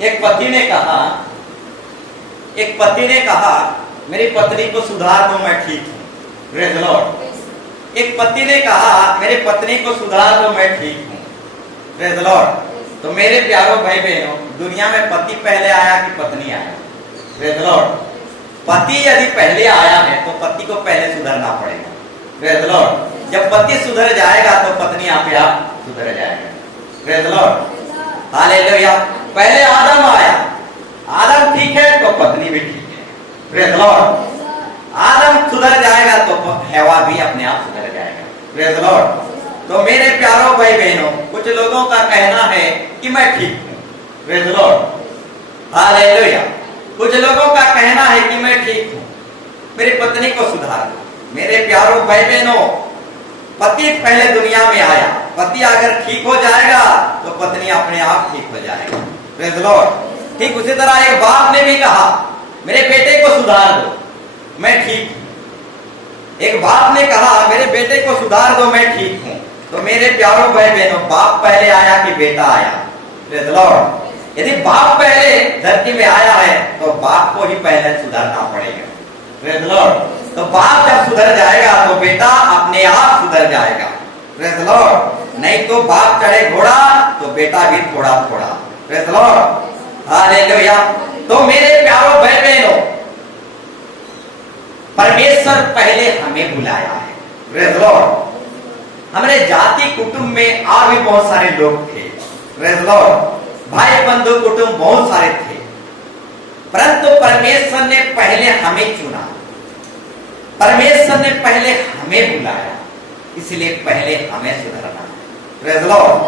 एक पति ने कहा मेरी पत्नी को सुधार दो, मैं ठीक हूँ। Praise the Lord. एक पति ने कहा मेरी पत्नी को सुधार दो, मैं ठीक हूँ। Praise the lord. तो मेरे प्यारों भाई बहनों, दुनिया में पति पहले आया कि पत्नी आया? Praise the Lord. पति यदि पहले आया है तो पति को पहले सुधरना पड़ेगा। Praise the Lord. जब पति सुधर जाएगा तो पत्नी आप सुधर जाएगा। Praise the lord. हालेलुया। पहले आदम आया, आदम ठीक है तो पत्नी भी ठीक है। Praise the Lord. आदम सुधर जाएगा तो हवा भी अपने आप सुधर जाएगा। Praise the lord. तो मेरे प्यारों भाई बहनों, कुछ लोगों का कहना है कि मैं ठीक हूँ। Praise the lord. हालेलुया। कुछ लोगों का कहना है कि मैं ठीक हूँ, मेरी पत्नी को सुधार दो। मेरे प्यारों भाई बहनों, पति पहले दुनिया में आया, पति अगर ठीक हो जाएगा तो पत्नी अपने आप ठीक हो जाएगा। Praise the Lord. ठीक उसी तरह एक बाप ने भी कहा मेरे बेटे को सुधार दो, मैं ठीक हूं। एक बाप ने कहा मेरे बेटे को सुधार दो, मैं ठीक हूं। तो मेरे प्यारों भाई बहनों, बाप पहले आया कि बेटा आया? Praise the Lord. यदि बाप पहले धरती में आया है तो बाप को ही पहले सुधारना पड़ेगा। Praise the lord. तो बाप जब सुधर जाएगा तो बेटा अपने आप सुधर जाएगा। Praise the Lord. नहीं तो बाप चढ़े घोड़ा तो बेटा भी थोड़ा थोड़ा। Praise the lord. हालेलुया। तो मेरे प्यारों भाई बहनों, परमेश्वर पहले हमें बुलाया है। Praise the Lord. हमारे जाति कुटुंब में और भी बहुत सारे लोग थे। Praise the Lord. भाई बंधु कुटुंब बहुत सारे थे, परंतु परमेश्वर ने पहले हमें चुना, परमेश्वर ने पहले हमें बुलाया, इसलिए पहले हमें सुधरना है। Praise the Lord.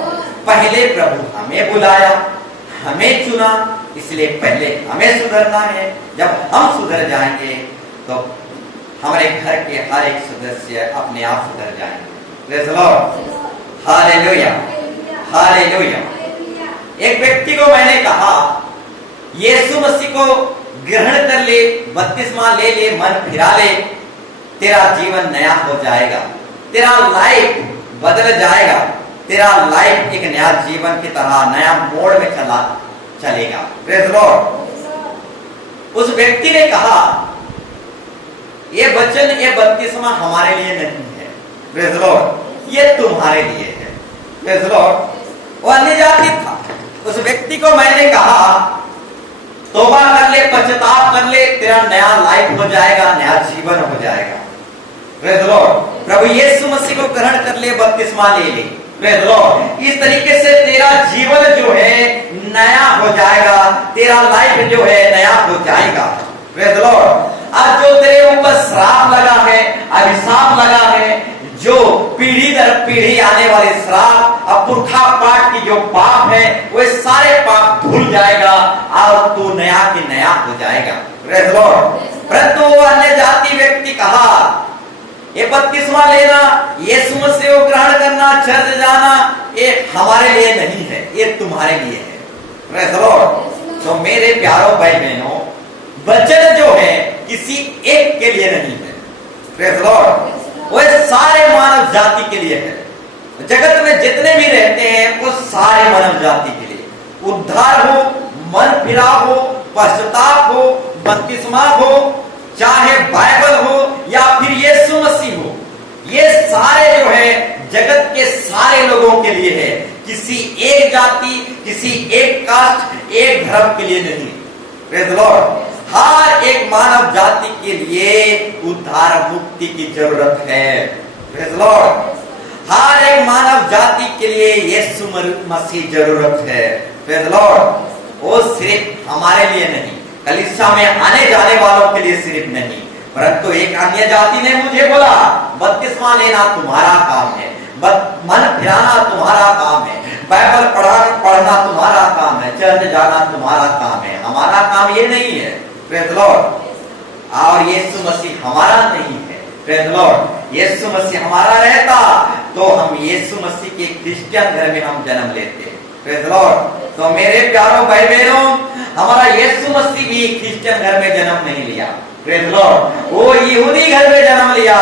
पहले प्रभु हमें बुलाया, हमें चुना, इसलिए पहले हमें सुधरना है। जब हम सुधर जाएंगे तो हमारे घर के हर एक सदस्य अपने आप सुधर जाएंगे। Praise the lord. Hallelujah. Hallelujah. एक व्यक्ति को मैंने कहा यीशु मसीह को ग्रहण कर ले, बपतिस्मा ले ले, मन फिरा ले, तेरा जीवन नया हो जाएगा, तेरा लाइफ बदल जाएगा, तेरा लाइफ एक नया जीवन की तरह नया मोड़ में चलेगा। Praise the Lord. उस व्यक्ति ने कहा ये वचन, ये बपतिस्मा हमारे लिए नहीं है। Praise the Lord. ये तुम्हारे लिए है। Praise the Lord. वो अन्य जाति था। उस व्यक्ति को मैंने कहा तौबा कर ले, पश्चाताप कर ले, तेरा नया लाइफ हो जाएगा, नया जीवन हो जाएगा। Praise the lord. प्रभु यीशु मसीह को ग्रहण कर ले, बपतिस्मा ले ले। Praise the lord. इस तरीके से तेरा जीवन जो है नया हो जाएगा, तेरा लाइफ जो है नया हो जाएगा। Praise the Lord. अब जो तेरे ऊपर श्राप लगा है, अभिशाप लगा है, जो पीढ़ी दर पीढ़ी आने वाले श्राप, अब पुरखा पाठ की जो पाप है, वो सारे पाप धुल जाएगा और तू नया के नया हो जाएगा। Praise the Lord. परंतु वो अन्य जाति व्यक्ति कहा ये बपतिस्मा लेना, यीशु मसीह को ग्रहण करना, चर्च जाना, ये हमारे लिए नहीं है, ये तुम्हारे लिए है। Praise the lord. तो मेरे प्यारों भाई बहनों, वचन जो है किसी एक के लिए नहीं है। Praise the Lord. वो सारे मानव जाति के लिए है। जगत में जितने भी रहते हैं वो सारे मानव जाति के लिए, उद्धार हो, मन फिरा हो, पश्चाताप हो, बपतिस्मा हो, चाहे बाइबल हो या फिर यीशु मसीह हो, ये सारे जो है जगत के सारे लोगों के लिए है। किसी एक जाति, किसी एक कास्ट, एक धर्म के लिए नहीं। Praise the Lord. हर एक मानव जाति के लिए उद्धार मुक्ति की जरूरत है। Praise the Lord. हर एक मानव जाति के लिए यीशु मसीह जरूरत है। Praise the Lord. वो सिर्फ हमारे लिए नहीं, कलीसिया में आने जाने वालों के लिए सिर्फ नहीं, परंतु एक अन्य जाति ने मुझे बोला बपतिस्मा लेना तुम्हारा काम है, मन फिराना तुम्हारा काम है, बाइबल पढ़ना तुम्हारा काम है, चर्च जाना तुम्हारा काम है, हमारा काम ये नहीं है। Praise the lord. और यीशु मसीह हमारा नहीं है। Praise the lord. Yeshu Masih हमारा रहता तो हम यीशु मसीह के क्रिश्चियन घर में हम जन्म लेते। Praise the lord. तो मेरे प्यारों भाई बहनों, हमारा यीशु मसीह भी क्रिश्चियन घर में जन्म नहीं लिया। Praise the Lord. वो यहूदी घर में जन्म लिया।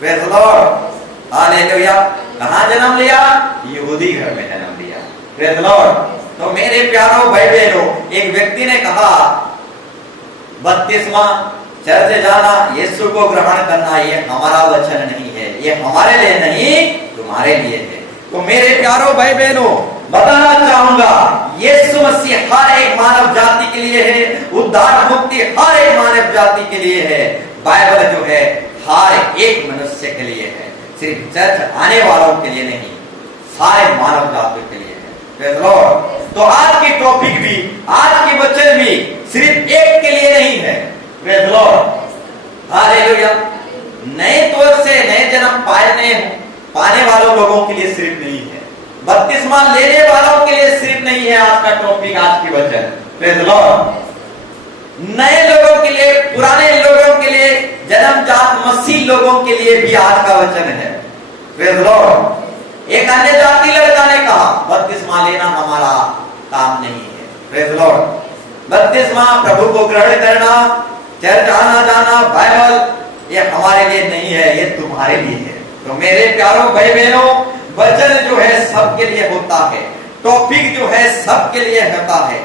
Praise the lord. हालेलुया। कहाँ जन्म लिया? यहूदी घर में जन्म लिया। Praise the lord. तो मेरे प्यारों भाई बहनों, एक व्यक्ति ने कहा 32वां चर्च जाना, यीशु को ग्रहण करना, ये हमारा वचन नहीं है, ये हमारे लिए नहीं तुम्हारे लिए है। तो मेरे प्यारों भाई बहनों, बताना चाहूंगा यीशु मसीह हर एक मानव जाति के लिए है, उद्धार मुक्ति हर एक मानव जाति के लिए है। बाइबल जो है हर एक मनुष्य के लिए है, सिर्फ चर्च आने वालों के लिए नहीं, सारे मानव जाति के लिए है। Praise Lord. तो आज की टॉपिक भी, आज की वचन भी सिर्फ एक के लिए नहीं है। Praise Lord, hallelujah. नए तौर से नए जन्म पाने वालों लोगों के लिए सिर्फ नहीं है, बपतिस्मा लेने वालों के लिए सिर्फ नहीं है आज का टॉपिक, आज की वचन। Praise Lord. नए लोगों के लिए, पुराने लोगों के लिए, जन्मजात मसीह लोगों के लिए भी आज का वचन है। Praise Lord. एक अन्य जाति लड़का ने कहा बपतिस्मा लेना हमारा काम नहीं है। Praise Lord. बपतिस्मा, प्रभु को ग्रहण करना, चर्च आना जाना, बाइबल, ये हमारे लिए नहीं है, ये तुम्हारे लिए है। तो मेरे प्यारों भाई बहनों, वचन जो है सबके लिए होता है, टॉपिक जो है सबके लिए होता है,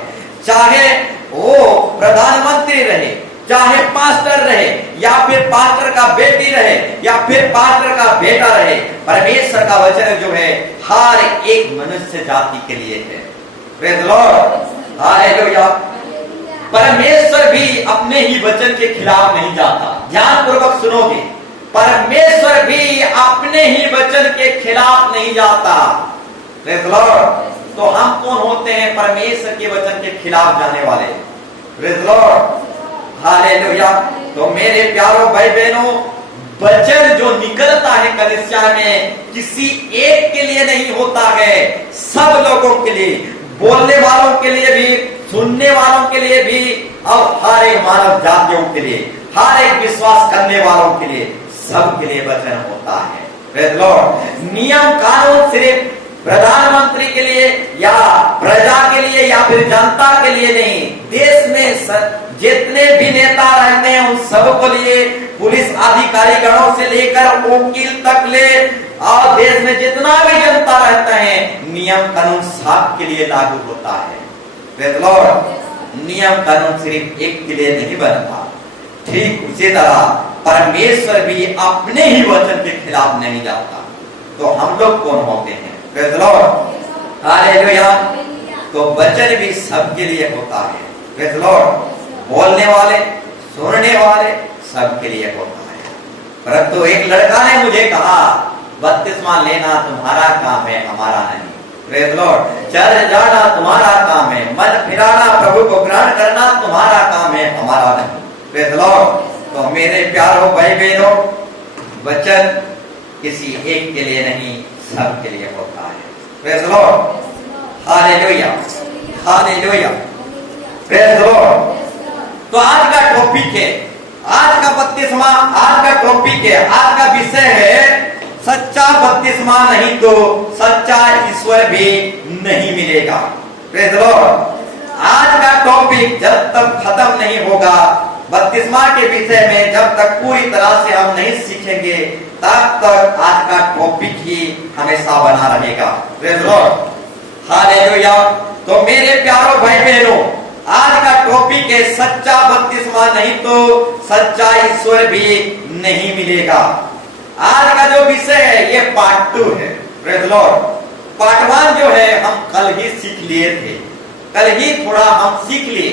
चाहे वो प्रधानमंत्री रहे, चाहे पास्टर रहे, या फिर पास्टर का बेटी रहे, या फिर पास्टर का बेटा रहे, परमेश्वर का वचन जो है हर एक मनुष्य जाति के लिए है। Praise Lord, hallelujah. परमेश्वर भी अपने ही वचन के खिलाफ नहीं जाता। ध्यानपूर्वक सुनोगे, परमेश्वर भी अपने ही वचन के खिलाफ नहीं जाता। Praise Lord. तो हम कौन होते हैं परमेश्वर के वचन के खिलाफ जाने वाले? Praise Lord, hallelujah. तो मेरे प्यारों भाई बहनों, वचन जो निकलता है कलीसिया में किसी एक के लिए नहीं होता है, सब लोगों के लिए, बोलने वालों के लिए भी, सुनने वालों के लिए भी, और हर एक मानव जातियों के लिए, हर एक विश्वास करने वालों के लिए, सब के लिए वचन होता है। Praise Lord. नियम कानून सिर्फ प्रधानमंत्री के लिए या प्रजा के लिए या फिर जनता के लिए नहीं, देश में जितने भी नेता रहते हैं उन सबको लिए, पुलिस अधिकारी गणों से लेकर वकील तक ले, और देश में जितना भी जनता रहता है, नियम कानून सबके लिए लागू होता है। Praise Lord. नियम कानून सिर्फ एक के लिए नहीं बनता। ठीक उसी तरह परमेश्वर भी अपने ही वचन के खिलाफ नहीं जाता। तो हम लोग कौन होते हैं? Praise Lord, hallelujah. तो वचन भी सबके लिए होता है। Praise Lord. बोलने वाले, सुनने वाले, सबके लिए होता है। परंतु एक लड़का ने मुझे कहा बपतिस्मा लेना तुम्हारा काम है, हमारा नहीं। Praise Lord. चर्च जाना तुम्हारा काम है, मन फिराना, प्रभु को ग्रहण करना तुम्हारा काम है, हमारा नहीं। Praise Lord. तो मेरे प्यारों भाई बहनों, वचन किसी एक के लिए नहीं, सब के लिए होता है। Praise Lord, hallelujah, hallelujah, praise Lord. तो आज का टॉपिक है, आज का बपतिस्मा, आज का टॉपिक है, आज का विषय है सच्चा बपतिस्मा नहीं तो सच्चा ईश्वर भी नहीं मिलेगा। Praise Lord. आज का टॉपिक जब तक खत्म नहीं होगा, बपतिस्मा के विषय में जब तक पूरी तरह से हम नहीं सीखेंगे, तब तक आज का टॉपिक ही हमेशा बना रहेगा। Praise Lord, hallelujah. तो मेरे प्यारों भाई बहनों, आज का टॉपिक है सच्चा बपतिस्मा नहीं तो सच्चा ईश्वर भी नहीं मिलेगा। आज का जो विषय है ये पार्ट 2 है। Praise Lord. पार्ट 1 जो है हम कल ही सीख लिए थे, कल ही थोड़ा हम सीख लिए।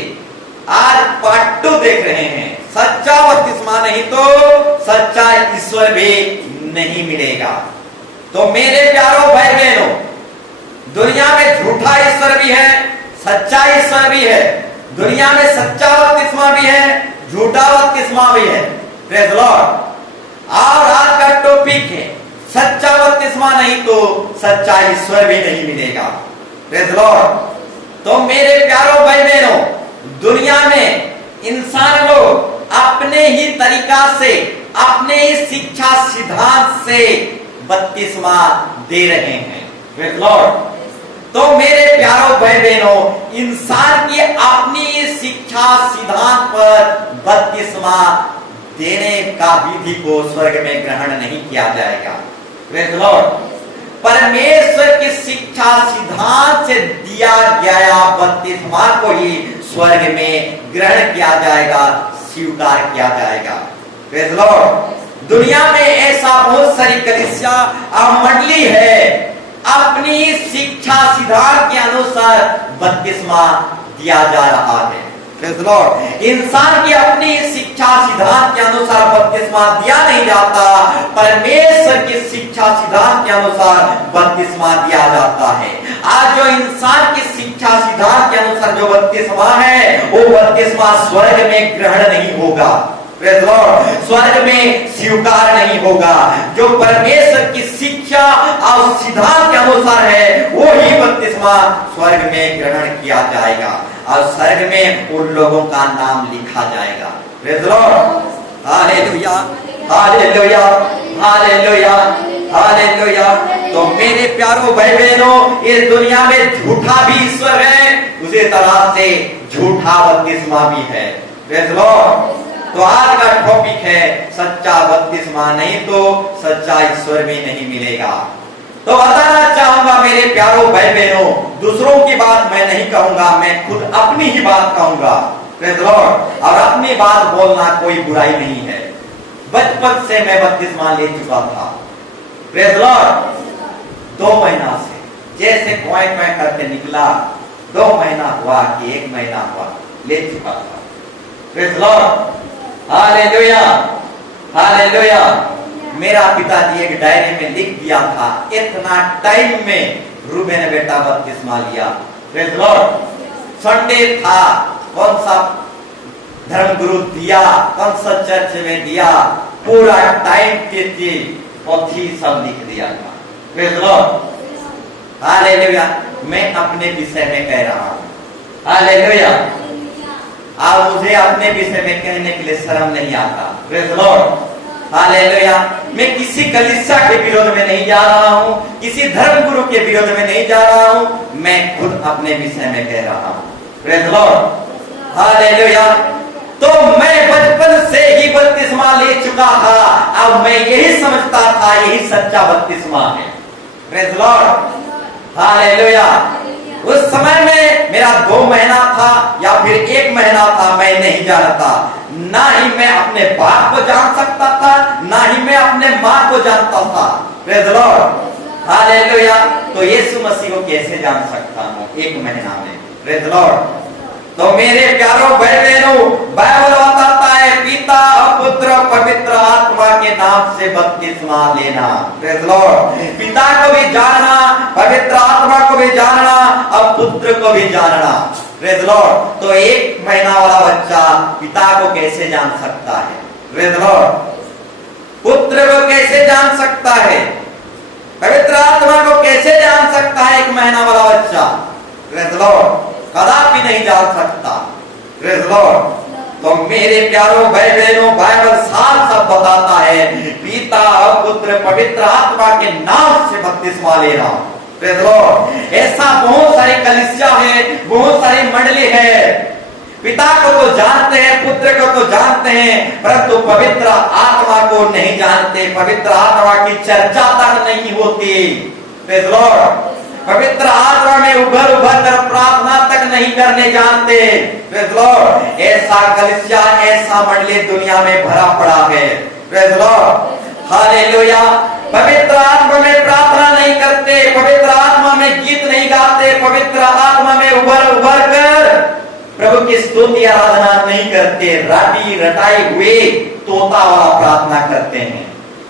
आज पार्ट 2 देख रहे हैं, सच्चा बपतिस्मा नहीं तो सच्चा ईश्वर भी नहीं मिलेगा। तो मेरे प्यारों भाई बहनों, दुनिया में झूठा ईश्वर भी है, सच्चा ईश्वर भी है। दुनिया में सच्चा बपतिस्मा भी है, झूठा बपतिस्मा भी है। Praise Lord. और आज का टॉपिक है सच्चा बपतिस्मा नहीं तो सच्चा ईश्वर भी नहीं मिलेगा। Praise Lord. तो मेरे प्यारों भाई बहनों, दुनिया में इंसान लोग अपने ही तरीका से, अपने ही शिक्षा सिद्धांत से बपतिस्मा दे रहे हैं। Praise Lord. तो मेरे प्यारों भाई बहनों, इंसान की अपनी शिक्षा सिद्धांत पर बपतिस्मा देने का विधि को स्वर्ग में ग्रहण नहीं किया जाएगा। Praise Lord. परमेश्वर की शिक्षा सिद्धांत से दिया गया बपतिस्मा को ही स्वर्ग में ग्रहण किया जाएगा, स्वीकार किया जाएगा। Praise Lord. दुनिया में ऐसा बहुत सारी कलीसिया और मंडली है, अपनी शिक्षा सिद्धांत के अनुसार बपतिस्मा दिया जा रहा है। Praise Lord. इंसान की अपनी शिक्षा सिद्धांत के अनुसार बपतिस्मा दिया नहीं जाता, परमेश्वर की शिक्षा सिद्धांत के अनुसार बपतिस्मा दिया जाता है। आज जो इंसान की शिक्षा सिद्धांत के अनुसार जो बपतिस्मा है, वो बपतिस्मा स्वर्ग में ग्रहण नहीं होगा। Praise Lord. स्वर्ग में स्वीकार नहीं होगा। जो परमेश्वर की शिक्षा और सिद्धांत के अनुसार है, वो ही बपतिस्मा स्वर्ग में ग्रहण किया जाएगा और स्वर्ग में उन लोगों का नाम लिखा जाएगा। Praise Lord. Hallelujah, hallelujah, hallelujah, hallelujah. तो मेरे प्यारों भाई बहनों, इस दुनिया में झूठा भी ईश्वर है, उसी तरह से झूठा बपतिस्मा भी है। Praise Lord. तो आज का टॉपिक है सच्चा बपतिस्मा, नहीं तो सच्चा ईश्वर में नहीं मिलेगा। तो बताना चाहूंगा मेरे प्यारों भाई बहनों, दूसरों की बात मैं नहीं कहूंगा, मैं खुद अपनी ही बात कहूंगा। Praise Lord. और अपनी बात बोलना कोई बुराई नहीं है। बचपन से मैं बपतिस्मा ले चुका था। Praise Lord. 2 महीना से जैसे क्वाई क्वाई करके निकला, 2 महीना हुआ कि 1 महीना हुआ, ले चुका था। Praise Lord. Hallelujah, hallelujah. मेरा पिताजी एक डायरी में लिख दिया था, इतना टाइम में रूबेन बेटा बपतिस्मा लिया। Praise Lord. संडे था, कौन सा धर्मगुरु दिया, कौन सा चर्च में दिया, पूरा टाइम के पोथी सब लिख दिया था। Praise Lord. हालेलुया। मैं अपने विषय में कह रहा हूं। हालेलुया। आप मुझे अपने विषय में कहने के लिए शर्म नहीं आता। Praise Lord. हालेलुया। मैं किसी कलीसिया के विरोध में नहीं जा रहा हूं, किसी धर्मगुरु के विरोध में नहीं जा रहा हूं, मैं खुद अपने विषय में कह रहा हूं। Praise Lord. हालेलुया। तो मैं बचपन से ही बपतिस्मा ले चुका था। अब मैं यही समझता था यही सच्चा बपतिस्मा है। Praise Lord. हालेलुया। उस समय में मेरा 2 महीना था या फिर 1 महीना था, मैं नहीं जानता। ना ही मैं अपने बाप को जान सकता था, ना ही मैं अपने माँ को जानता था। Praise Lord. हालेलुया। तो यीशु मसीह को कैसे जान सकता हूँ 1 महीना में। Praise Lord. तो मेरे प्यारों भाई बहनों, बाइबल बताता है पिता और पुत्र और पवित्र आत्मा के नाम से बपतिस्मा लेना। Praise Lord. पिता को भी जानना, पवित्र आत्मा को भी जानना और पुत्र को भी जानना। Praise Lord. तो 1 महीना वाला बच्चा पिता को कैसे जान सकता है? Praise Lord. पुत्र को कैसे जान सकता है? पवित्र आत्मा को कैसे जान सकता है 1 महीना वाला बच्चा? Praise Lord. कदापि नहीं जान सकता। Praise Lord. तो मेरे प्यारों भाई बहनों, बाइबल साफ साफ बताता है पिता और पुत्र पवित्र आत्मा के नाम से बपतिस्मा लेना। Praise Lord. ऐसा बहुत सारी कलीसिया है, बहुत सारी मंडली है, पिता को तो जानते हैं, पुत्र को तो जानते हैं, परंतु पवित्र आत्मा को नहीं जानते। पवित्र आत्मा की चर्चा तक नहीं होती। Praise Lord. पवित्र आत्मा में उभर कर प्रार्थना तक नहीं करने जानते। Praise Lord. ऐसा कलीसिया, ऐसा मंडली दुनिया में भरा पड़ा है। Praise Lord. हालेलुया। पवित्र आत्मा में प्रार्थना नहीं करते, पवित्र आत्मा में गीत नहीं गाते, पवित्र आत्मा में उभर कर प्रभु की स्तुति आराधना नहीं करते, राटी रटाई हुए तोता वाला प्रार्थना करते हैं।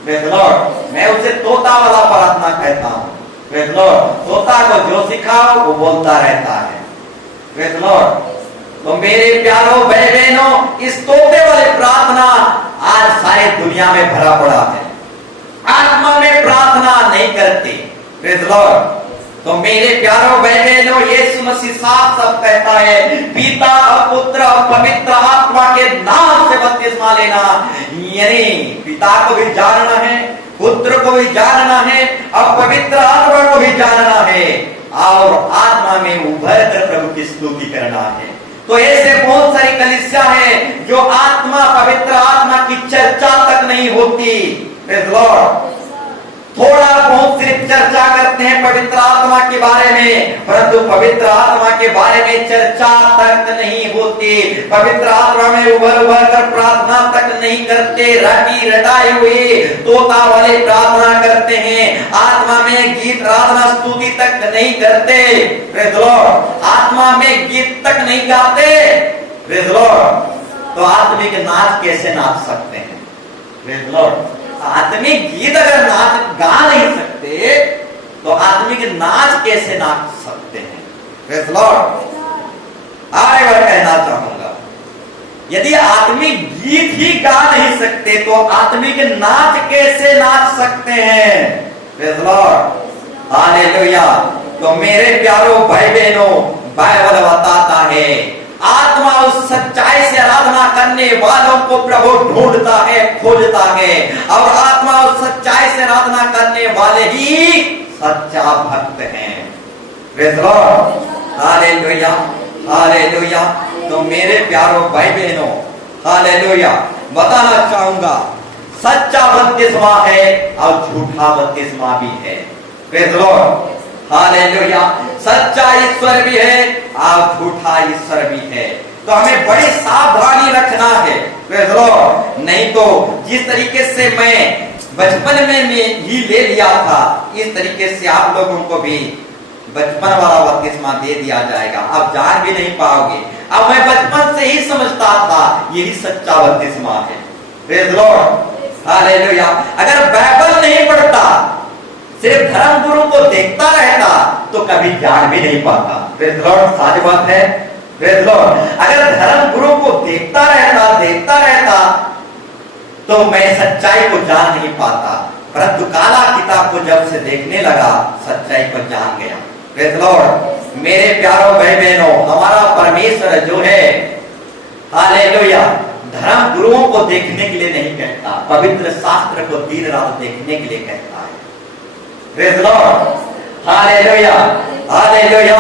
Praise Lord. मैं उसे तोता वाला प्रार्थना कहता हूँ। Praise Lord. तोता को जो सिखाओ वो बोलता रहता है। Praise Lord. तो मेरे प्यारों भाई बहनों, इस तोते वाले प्रार्थना आज सारी दुनिया में भरा पड़ा है। आत्मा में प्रार्थना नहीं करते। Praise Lord. तो मेरे प्यारों भाई बहनों, यीशु मसीह साफ साफ कहता है पिता और पुत्र और पवित्र आत्मा के नाम से बपतिस्मा लेना, यानी पिता को भी जानना है, पुत्र को भी जानना है और पवित्र आत्मा को भी जानना है और आत्मा में उभर कर प्रभु की स्तुति करना है। तो ऐसे बहुत सारी कलीसिया है जो आत्मा, पवित्र आत्मा की चर्चा तक नहीं होती। Praise Lord. थोड़ा बहुत सिर्फ चर्चा करते करते हैं पवित्र आत्मा के बारे में, परंतु पवित्र आत्मा के बारे में चर्चा तक नहीं होती। पवित्र आत्मा में उभर उभर कर प्रार्थना तक नहीं करते। रटी रटाई हुई तोता वाले प्रार्थना करते हैं। आत्मा में गीत आराधना स्तुति तक नहीं करते। Praise Lord. आत्मा में गीत तक नहीं गाते। Praise Lord. तो आत्मिक नाच कैसे नाच सकते हैं? Praise Lord. आत्मिक गीत अगर नाच गा नहीं सकते तो आत्मिक नाच कैसे नाच सकते हैं? Praise Lord. आगे बढ़ कहना चाहूंगा, यदि आत्मिक गीत ही गा नहीं सकते तो आत्मिक नाच कैसे नाच सकते हैं? Praise Lord. हालेलुया। तो मेरे प्यारों भाई बहनों, बाइबल बताता है आत्मा उस सच्चाई से आराधना करने वालों को प्रभु ढूंढता है, खोजता है, और आत्मा उस सच्चाई से आराधना करने वाले ही सच्चा भक्त हैं। Praise Lord. Hallelujah, hallelujah. तो मेरे प्यारों भाई बहनों, हालेलुया, बताना चाहूंगा सच्चा बपतिस्मा है और झूठा बपतिस्मा भी है। Praise Lord. हालेलुया। सच्चा ईश्वर भी है और झूठा ईश्वर भी है। तो हमें बड़ी सावधानी रखना है। Praise Lord. नहीं तो जिस तरीके से मैं बचपन में ही ले लिया था, इस तरीके से आप लोगों को भी बचपन वाला बपतिस्मा दे दिया जाएगा। आप जान भी नहीं पाओगे। अब मैं बचपन से ही समझता था यही सच्चा बपतिस्मा है। Praise Lord. हालेलुया। अगर बाइबल नहीं पढ़ता, सिर्फ धर्म गुरु को देखता रहता तो कभी जान भी नहीं पाता। Praise Lord. सच बात है। Praise Lord. अगर धर्म गुरु को देखता रहता तो मैं सच्चाई को जान नहीं पाता, परंतु काला किताब को जब से देखने लगा सच्चाई को जान गया। Praise Lord. मेरे प्यारों भाई बहनों, हमारा परमेश्वर जो है, हालेलुया, धर्म गुरुओं को देखने के लिए नहीं कहता, पवित्र शास्त्र को दिन रात देखने के लिए कहता है। Praise Lord. Hallelujah, hallelujah.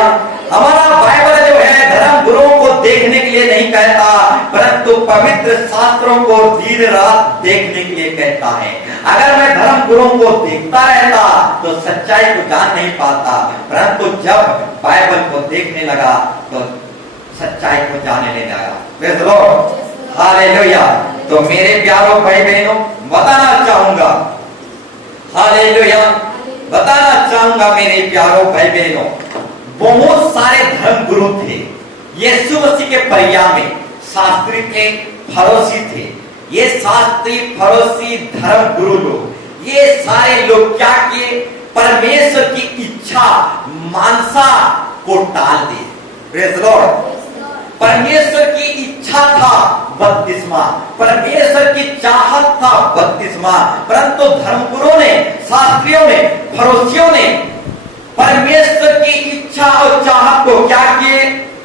हमारा बाइबल जो है धर्म गुरुओं को देखने के लिए नहीं कहता, परंतु पवित्र शास्त्रों को दिन रात देखने के लिए कहता है। अगर मैं धर्म गुरुओं को देखता रहता तो सच्चाई को जान नहीं पाता, परंतु जब बाइबल को देखने लगा तो सच्चाई को जानने लगा। Praise Lord. हालेलुया। तो मेरे प्यारों भाई बहनों, बताना चाहूंगा, हालेलुया, बताना चाहूंगा मेरे प्यारों भाई बहनों, बहुत सारे धर्म गुरु थे यीशु मसीह के परिया में। शास्त्री थे, फरोसी थे। ये शास्त्री, फरोसी, धर्म गुरु लोग, ये सारे लोग क्या किए? परमेश्वर की इच्छा, मानसा को टाल दिए। Praise Lord. परमेश्वर की इच्छा था बपतिस्मा, परमेश्वर की चाहत था बपतिस्मा, परंतु धर्मगुरुओं ने, शास्त्रियों ने, फरोसियों ने परमेश्वर की इच्छा और चाहत को क्या किए?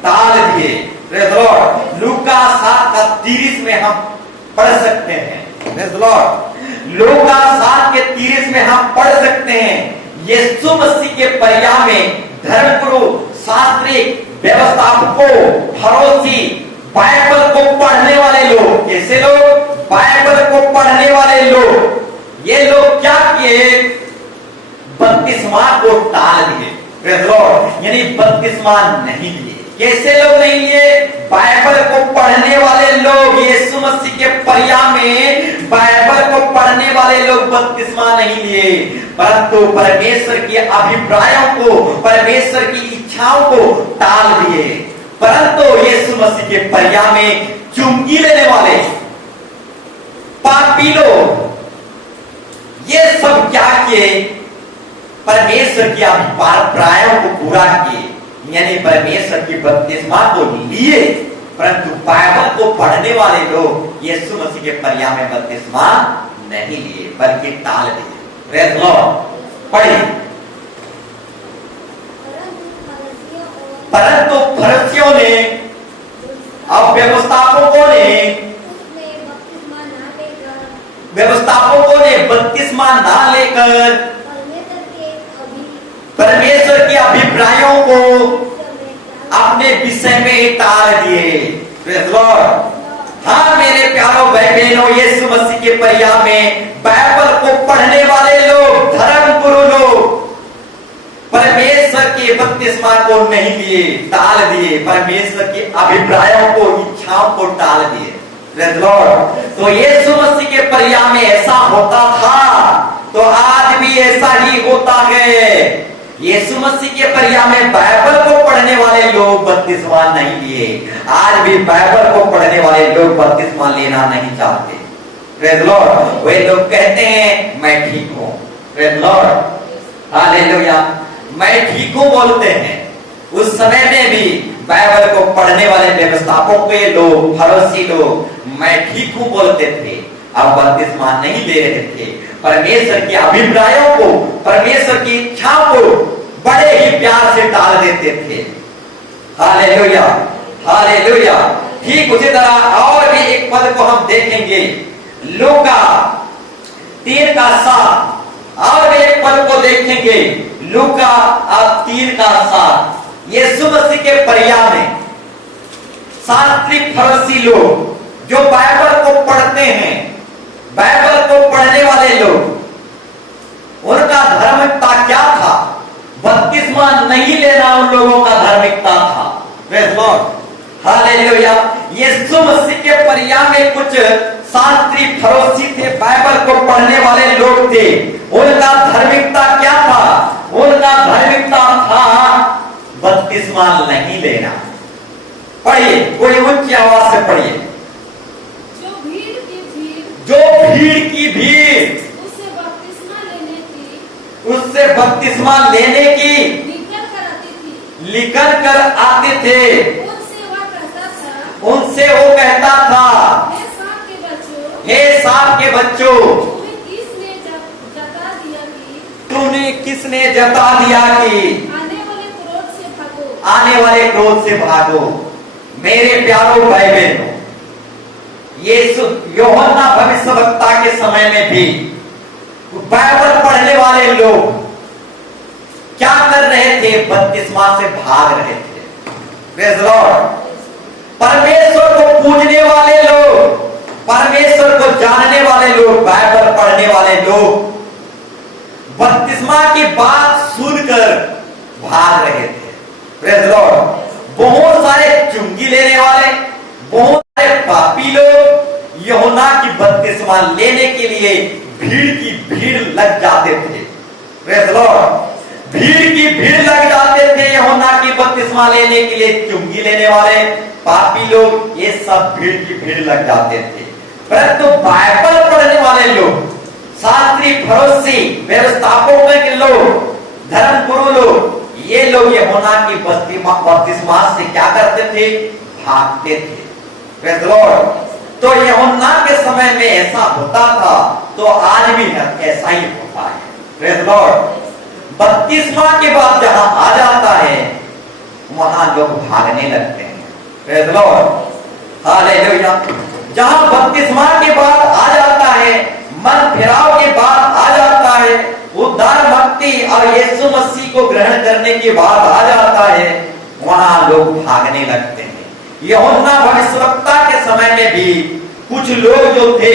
टाल दिए। Praise Lord. लूका 7:30 में हम पढ़ सकते हैं। Praise Lord. लूका 7:30 में हम पढ़ सकते हैं, यीशु मसीह के परिया में धर्मगुरु, शास्त्री, व्यवस्थापकों, फरोसी, बाइबल को पढ़ने वाले लोग, कैसे लोग? बाइबल को पढ़ने वाले लोग, ये लोग क्या किए? बपतिस्मा को टाल दिए। Praise Lord. यानी बपतिस्मा नहीं लिए। कैसे लोग नहीं लिए? बाइबल को पढ़ने वाले लोग, यीशु मसीह के परिया में बाइबल को पढ़ने वाले लोग बपतिस्मा नहीं लिए, परंतु परमेश्वर के अभिप्रायों को, परमेश्वर की इच्छाओं को टाल दिए। परंतु यीशु मसीह के परिया में चुंगी लेने वाले पापी लोग, ये सब क्या किए? परमेश्वर के अभिप्रायों को पूरा किए, यानी परमेश्वर की बपतिस्मा को लिए, परंतु बाइबल को पढ़ने वाले लोग यीशु मसीह के परिया में बपतिस्मा नहीं लिए, बल्कि टाल दिए। Praise Lord. पढ़िए। परंतु फरीसियों ने और व्यवस्थापकों ने बपतिस्मा ना लेकर परमेश्वर के अभिप्रायों को अपने विषय में टाल दिए। Praise Lord. हाँ मेरे प्यारों भाई बहनों, यीशु मसीह के परिया में बाइबल को पढ़ने वाले लोग, धर्म गुरु लोग, के बपतिस्मा को नहीं लिए, टाल दिए, परमेश्वर के अभिप्रायों को, इच्छाओं को टाल दिए। Praise Lord. तो यीशु मसीह के परिया में ऐसा होता था तो आज भी ऐसा ही होता है। यीशु मसीह के परिया में बाइबल को पढ़ने वाले लोग बपतिस्मा नहीं लिए, आज भी बाइबल को पढ़ने वाले लोग बपतिस्मा लेना नहीं चाहते। Praise Lord. वे लोग कहते हैं मैं ठीक हूं। Praise Lord. हालेलुया। मैं ठीक हूं बोलते हैं। उस समय में भी बाइबल को पढ़ने वाले व्यवस्थापकों के लोग, फरीसी लोग मैं ठीक हूं बोलते थे, अब बपतिस्मा नहीं ले रहे थे। परमेश्वर के अभिप्रायों को, परमेश्वर की इच्छाओं को बड़े ही प्यार से टाल देते थे। Hallelujah, hallelujah. ठीक उसी तरह और भी एक पद को हम देखेंगे, लूका 3:7। और भी एक पद को देखेंगे, लूका 3:7। यीशु मसीह के परिया में शास्त्री फरीसी लोग जो बाइबल को पढ़ते हैं, बाइबल को पढ़ने वाले लोग, उनका धार्मिकता क्या था? बपतिस्मा नहीं लेना उन लोगों का धार्मिकता था। Praise Lord. Hallelujah. Yeshu Masih के परिया में कुछ शास्त्री फरीसी थे, बाइबल को पढ़ने वाले लोग थे। उनका धार्मिकता क्या था? उनका धार्मिकता था बपतिस्मा नहीं लेना। पढ़िए, कोई उच्च आवाज से पढ़िए। जो भीड़ की भीड़, जो भीड़ की भीड़ उससे बपतिस्मा लेने की, उससे बपतिस्मा लेने की निकल कर आती लिखल कर आते थी, थे, उनसे वह कहता था, उनसे वो कहता था, हे सांप के बच्चों, हे सांप के बच्चों, तुम्हें किसने जता दिया कि तूने किसने जता दिया कि आने वाले क्रोध से भागो। आने वाले क्रोध से भागो। मेरे प्यारों भाई बहनों, यीशु यूहन्ना भविष्यवक्ता के समय में भी बाइबल पढ़ने वाले लोग क्या कर रहे थे? बपतिस्मा से भाग रहे थे। Praise Lord. परमेश्वर को पूजने वाले लोग, परमेश्वर को जानने वाले लोग, बाइबल पढ़ने वाले लोग बपतिस्मा की बात सुनकर भाग रहे थे। Praise Lord. बहुत सारे चुंगी लेने वाले, बहुत सारे पापी लोग यूहन्ना की बपतिस्मा लेने के लिए भीड़ की भीड़ लग जाते थे। Praise Lord. भीड़ की भीड़ लग जाते थे यूहन्ना की बपतिस्मा लेने के लिए। चुंगी लेने वाले, पापी लोग, ये सब भीड़ की भीड़ लग जाते थे। परंतु बाइबल पढ़ने वाले लोग, शास्त्री फरीसी व्यवस्थापकों के लोग, धर्म गुरु लोग, ये लोग यूहन्ना की बपतिस्मा से क्या करते थे? भागते थे। Praise Lord. तो यूहन्ना के समय में ऐसा होता था तो आज भी ऐसा ही होता है। Praise Lord. बपतिस्मा के बाद जहां आ जाता है वहां लोग भागने लगते हैं। Praise Lord. हालेलुया। जहां बपतिस्मा के बाद आ जाता है, मन फिराव के बाद आ जाता है, उद्धार भक्ति और यीशु मसीह को ग्रहण करने के बाद आ जाता है, वहां लोग भागने लगते हैं। यूहन्ना भविष्यवक्ता के समय में भी कुछ लोग जो थे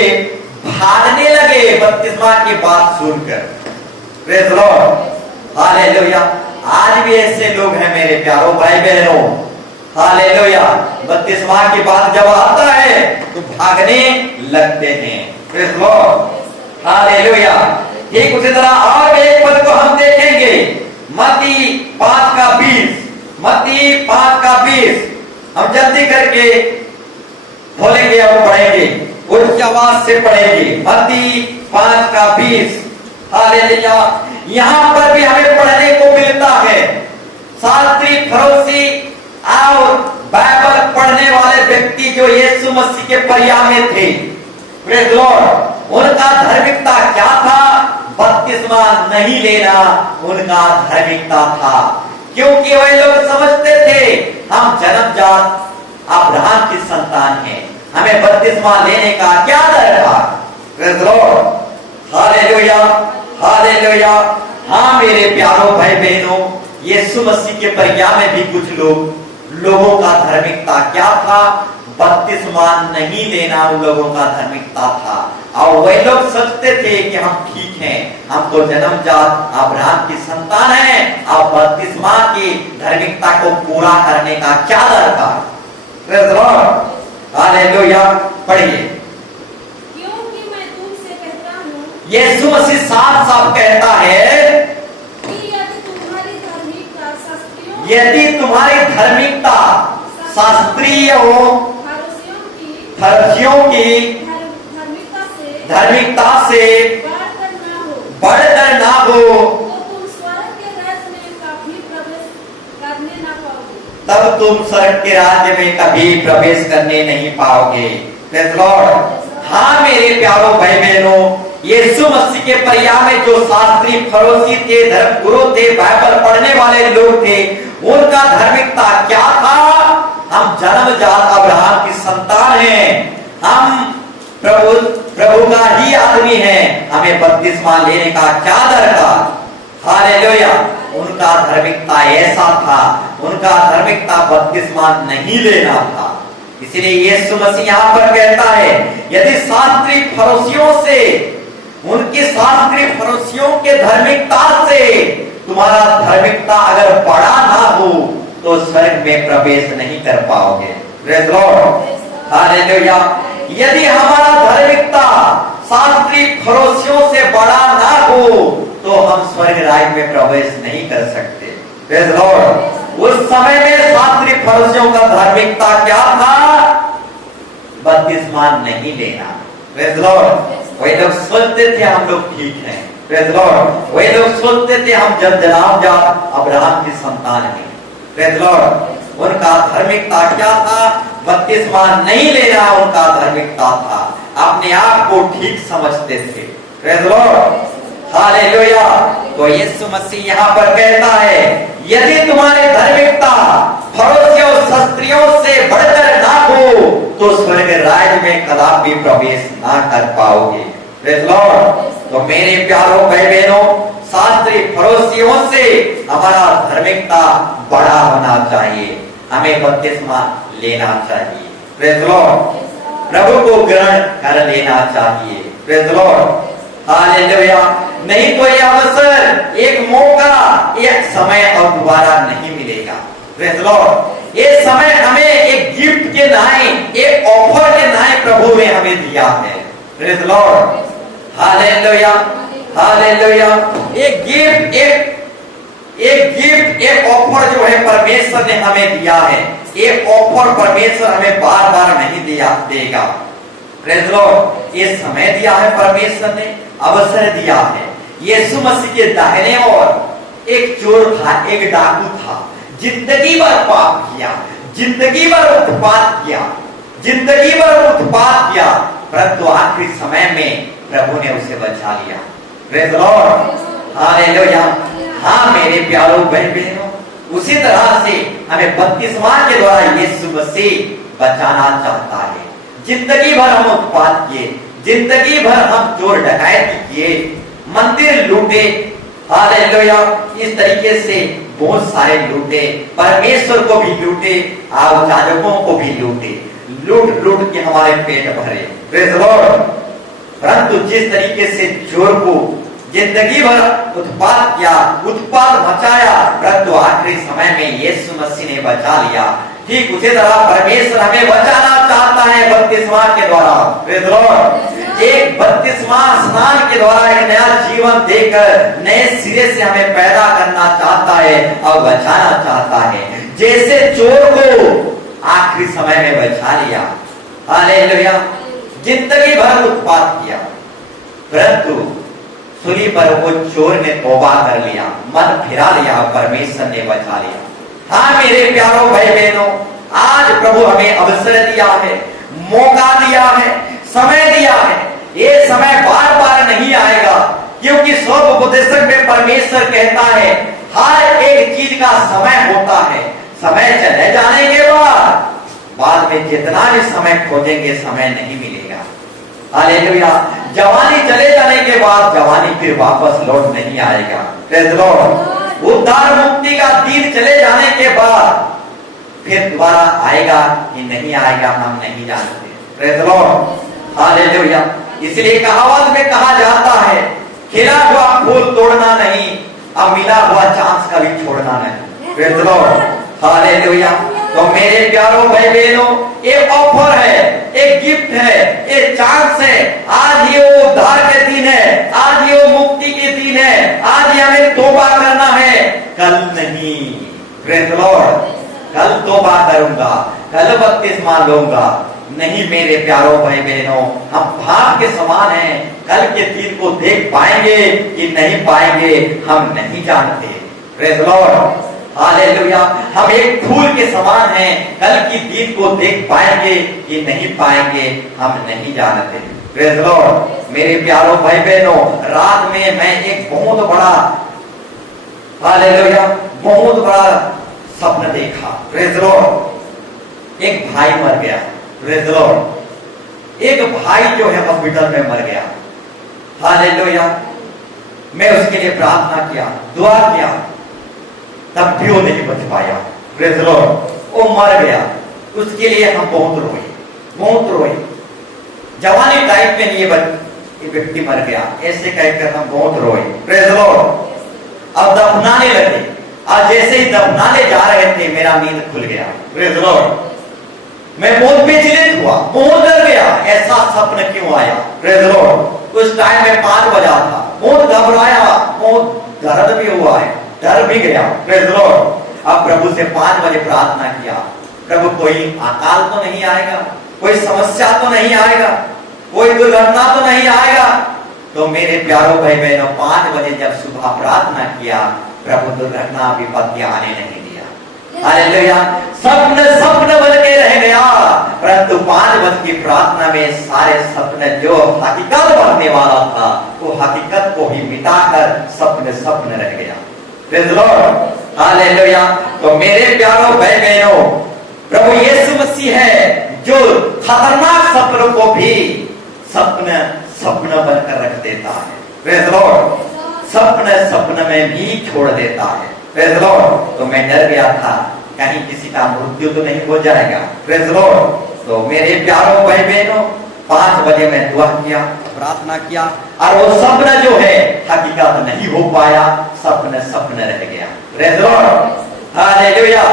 भागने लगे बपतिस्मा की बात सुनकर। Praise Lord. हालेलुया। आज भी ऐसे लोग हैं मेरे प्यारों भाई बहनों। हालेलुया। बपतिस्मा की बात जब आता है तो भागने लगते हैं। Praise Lord. हालेलुया। ठीक उसी तरह और एक पद को हम देखेंगे, मत्ती 5:20। मत्ती 5:20 हम जल्दी करके खोलेंगे और पढ़ेंगे, उच्च आवाज से पढ़ेंगे। मत्ती 5:20। हालेलुया। यहां पर भी हमें पढ़ने को मिलता है, शास्त्री फरीसी और बाइबल पढ़ने वाले व्यक्ति जो यीशु मसीह के परिया में थे, प्रेज़ लॉर्ड, उनका धार्मिकता क्या था? बपतिस्मा नहीं लेना उनका धार्मिकता था। क्योंकि वे लोग समझते थे हम जन्मजात अब्राहम की संतान हैं, हमें बपतिस्मा लेने का क्या दरकार? Praise Lord. Hallelujah, hallelujah. हाँ मेरे प्यारों भाई बहनों, यीशु मसीह के परिया में भी कुछ लोगों का धार्मिकता क्या था? बपतिस्मा नहीं लेना उन लोगों का धार्मिकता था। और वही लोग सोचते थे कि हम ठीक हैं, हम तो जन्मजात अब्राहम की संतान हैं, अब बपतिस्मा की धार्मिकता को पूरा करने का क्या दरकार। Praise the lord, hallelujah. पढ़िए, क्योंकि मैं तुमसे कहता हूँ यीशु मसीह साफ साफ कहता है कि यदि तुम्हारी धार्मिकता शास्त्रियों यदि तुम्हारी धार्मिकता शास्त्रीय हो, फरीसियों की धार्मिकता से बढ़कर ना हो, तो तुम स्वर्ग के राज्य में कभी प्रवेश करने ना पाओगे। तब तुम स्वर्ग के राज्य में कभी प्रवेश करने नहीं पाओगे। Praise the Lord. हाँ मेरे प्यारो भाई बहनों, यीशु मसीह के परिवार में जो शास्त्री, फरीसी थे, धर्म गुरु थे, बाइबल पढ़ने वाले लोग थे, उनका धार्मिकता क्या था? हम जन्मजात अब्राहम की संतान हैं, हम प्रभु का ही आदमी हैं, हमें बपतिस्मा लेने का क्या दरकार। हालेलुया। उनका धार्मिकता ऐसा था, उनका धार्मिकता बपतिस्मा नहीं लेना था। इसलिए यीशु मसीह यहाँ पर कहता है यदि शास्त्री फरीसियों से, उनके शास्त्री फरीसियों के धार्मिकता से तुम्हारा धार्मिकता अगर बड़ा ना हो तो स्वर्ग में प्रवेश नहीं कर पाओगे। Praise the lord, hallelujah. यदि हमारा धार्मिकता शास्त्री फरीसियों से बड़ा ना हो तो हम स्वर्ग राज्य में प्रवेश नहीं कर सकते। Praise the Lord. उस समय में शास्त्री फरीसियों का धार्मिकता क्या था? बपतिस्मा नहीं लेना। Praise the Lord. वही लोग सोचते थे हम लोग ठीक हैं। Praise the Lord. वही लोग सोचते थे हम जन्मजात अब्राहम की संतान हैं। Praise the Lord. उनका धार्मिकता क्या था? बपतिस्मा नहीं लेना उनका धार्मिकता था। अपने आप को ठीक समझते थे। Praise the lord, hallelujah. तो यीशु मसीह यहाँ पर कहता है यदि तुम्हारी धार्मिकता फरीसियों शास्त्रियों से बढ़कर ना हो तो स्वर्ग राज्य में कदापि प्रवेश ना कर पाओगे। Praise the lord. तो मेरे प्यारों भाई बहनों, शास्त्री फरीसियों से हमारा धार्मिकता बड़ा होना चाहिए, हमें बपतिस्मा लेना चाहिए। Praise the lord. प्रभु को ग्रहण कर लेना चाहिए। Praise the lord, hallelujah. नहीं तो यह अवसर, एक मौका, एक समय और दोबारा नहीं मिलेगा। Praise the Lord. ये समय हमें एक गिफ्ट के नाए, एक ऑफर के नाए प्रभु ने हमें दिया है। Praise the lord, hallelujah, hallelujah. एक गिफ्ट, एक ऑफर जो है परमेश्वर ने हमें दिया है। एक ऑफर परमेश्वर हमें बार बार नहीं देगा। Praise the Lord. ये समय दिया है परमेश्वर ने, अवसर दिया है। यीशु मसीह के दाहिने ओर एक चोर था, एक डाकू था, जिंदगी भर पाप किया, जिंदगी भर उत्पात किया, जिंदगी भर उत्पात किया, परंतु आखिरी समय में प्रभु ने उसे बचा लिया। Praise the lord, hallelujah. हाँ मेरे प्यारों बहन बहनों, उसी तरह से हमें बपतिस्मा के द्वारा यीशु मसीह बचाना चाहता है। जिंदगी भर हम उत्पात किए, जिंदगी भर हम चोर डकैती किए, मंदिर लूटे, हालेलुया। इस तरीके से बहुत सारे लूटे, परमेश्वर को भी लूटे, याजकों को भी लूटे, लूट लूट के हमारे पेट भरे। Praise the Lord. परंतु जिस तरीके से चोर को जिंदगी भर उत्पात किया, उत्पात मचाया, परंतु आखिरी समय में यीशु मसीह ने बचा लिया, ठीक उसी तरह परमेश्वर हमें बचाना चाहता है बपतिस्मा के द्वारा। Praise the Lord. एक बपतिस्मा स्नान के द्वारा एक नया जीवन देकर नए सिरे से हमें पैदा करना चाहता है और बचाना चाहता है। जैसे चोर को आखिरी समय में बचा लिया, हालेलुया, जिंदगी भर उत्पात किया, परंतु सूली पर वो चोर ने तौबा कर लिया, मन फिरा लिया, परमेश्वर ने बचा लिया। हाँ मेरे प्यारों भाई बहनों, आज प्रभु हमें अवसर दिया है, मौका दिया है, समय दिया है। ये समय बार बार नहीं आएगा, क्योंकि स्वोपदेशक में परमेश्वर कहता है हर एक चीज का समय होता है। समय चले जाने के बाद में जितना भी समय खोजेंगे समय नहीं मिलेगा। हालेलुया। जवानी चले जाने के बाद जवानी फिर वापस लौट नहीं आएगा। Praise the Lord. उद्धार मुक्ति का दिन चले जाने के बाद फिर दोबारा आएगा कि नहीं आएगा हम नहीं जानते। Praise the lord, hallelujah. इसलिए कहावत में कहा जाता है, खिला हुआ फूल तोड़ना नहीं, अब मिला हुआ चांस कभी छोड़ना नहीं। Praise the lord, hallelujah. तो मेरे प्यारों भाई बहनों, एक ऑफर है, एक गिफ्ट है, एक चांस है। आज ये वो उद्धार के दिन है, आज ये वो मुक्ति के दिन है, आज ये हमें तौबा करना है, कल नहीं। प्रेज़ द लॉर्ड, कल तौबा करूंगा, कल बपतिस्मा लूंगा। नहीं मेरे प्यारों भाई बहनों, हम भाग के समान हैं, कल के दिन को देख पाएंगे कि नहीं पाएंगे हम नहीं जानते। Praise the lord, hallelujah. हम एक फूल के समान हैं, कल की दिन को देख पाएंगे कि नहीं पाएंगे हम नहीं जानते। प्रेज़ द लॉर्ड, मेरे प्यारों भाई बहनों, रात में मैं एक बहुत बड़ा, हालेलुया, बहुत बड़ा सपना देखा। प्रेज़ द लॉर्ड, एक भाई मर गया। प्रेज़ द लॉर्ड, एक भाई जो है हॉस्पिटल में मर गया। हालेलुया। मैं उसके लिए प्रार्थना किया, दुआ किया, तब भी वो नहीं बच पाया। प्रेज़ द लॉर्ड, वो मर गया। उसके लिए हम बहुत रोए, बहुत रोए। जवानी टाइप में ये व्यक्ति मर गया, ऐसे कहकर हम बहुत रोए। Praise the Lord. अब दफनाने लगे, और जैसे ही दफनाने जा रहे थे मेरा नींद खुल गया। प्रेज़ द लॉर्ड, मैं बहुत विचलित हुआ, बहुत डर गया, ऐसा सपना क्यों आया। प्रेज़ द लॉर्ड, उस टाइम में 5 बजा था, बहुत घबराया, बहुत दर्द भी हुआ है, डर भी गया। Praise the Lord. अब प्रभु से 5 बजे प्रार्थना किया, प्रभु कोई अकाल तो नहीं आएगा, कोई समस्या तो नहीं आएगा, कोई दुर्घटना तो नहीं आएगा। तो मेरे प्यारों भाई बहनों, 5 बजे जब सुबह प्रार्थना किया, प्रभु दुर्घटना विपत्ति आने नहीं दिया। हालेलुया। सपने सपने बन के रह गया, परंतु 5 बजे की प्रार्थना में सारे सपने जो हकीकत बनने वाला था, वो हकीकत को ही मिटाकर सपने सपने रह गया। Praise the lord, hallelujah. तो मेरे प्यारों भाई बहनों, प्रभु यीशु मसीह है जो खतरनाक सपनों को भी सपना सपना बनकर रख देता है। प्रेज़ द लॉर्ड, सपने सपने में भी छोड़ देता है। Praise the lord. तो मैं डर गया था कहीं किसी का मृत्यु तो नहीं हो जाएगा। Praise the lord. तो मेरे प्यारों भाई बहनों, 5 बजे मैं दुआ किया, प्रार्थना किया, और वो सपना जो है हकीकत नहीं हो पाया, सपना सपना रह गया। Praise the lord, hallelujah.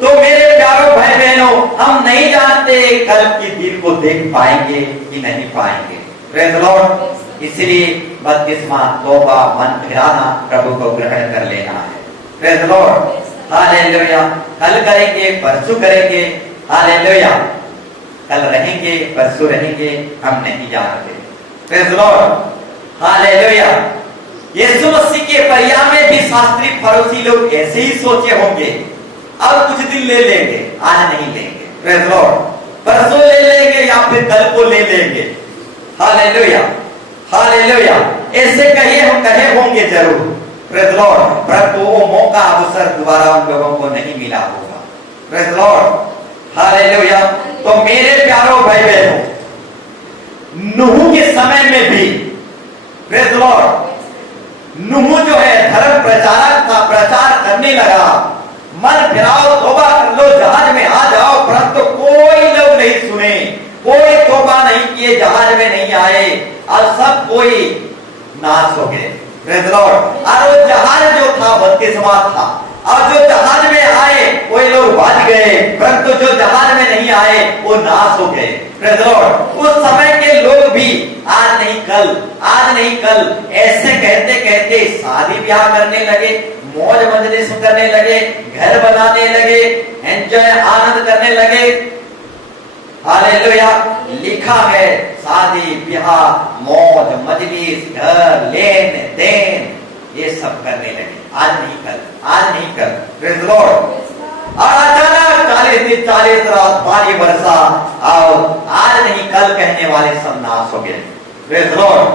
तो मेरे प्यारों भाई बहनों, हम नहीं जानते कल के दिन को देख पाएंगे कि नहीं पाएंगे। Praise the Lord. इसलिए बपतिस्मा, तौबा, मन फिराना, प्रभु को ग्रहण कर लेना है। Praise the lord, hallelujah. कल करेंगे, परसों करेंगे, हालेलुया। कल रहेंगे, परसों रहेंगे, हम नहीं जानते। Praise the lord, hallelujah. Yeshu Masih के परिया में भी शास्त्री फरीसी लोग ऐसे ही सोचे होंगे, अब कुछ दिन ले लेंगे, आज नहीं लेंगे। प्रेज़ द लॉर्ड, परसों ले लेंगे या फिर कल को ले लेंगे। Hallelujah, hallelujah. ऐसे कहे होंगे जरूर। प्रेज़ द लॉर्ड, परंतु वो मौका अवसर दोबारा उन लोगों को नहीं मिला होगा। Praise the lord, hallelujah. तो मेरे प्यारों भाई बहनों, नूह के समय में भी, प्रेज़ द लॉर्ड, नूह जो है धर्म प्रचारक था, प्रचार करने लगा, मन फिराओ, तौबा कर लो, जहाज में आ जाओ, परंतु कोई लोग नहीं सुने, कोई तौबा नहीं किए, जहाज में नहीं आए, और सब कोई नाश हो गए। Praise the lord. और वो जहाज जो था बपतिस्मा था, और जो जहाज में आए वो लोग बच गए, परंतु जो जहाज में नहीं आए वो नाश हो गए। Praise the Lord. उस समय के लोग भी आज नहीं कल, आज नहीं कल, ऐसे कहते कहते शादी ब्याह करने लगे, मौज मजलिस करने लगे, घर बनाने लगे, एंजॉय आनंद करने लगे। हालेलुया। लिखा है शादी ब्याह, मौज मजलिस, घर, लेन देन, ये सब करने लगे, आज नहीं कल, आज नहीं कल। Praise the lord. और अचानक 40 दिन 40 रात भारी वर्षा, और आज नहीं कल कहने वाले सब नाश हो गए। Praise the lord,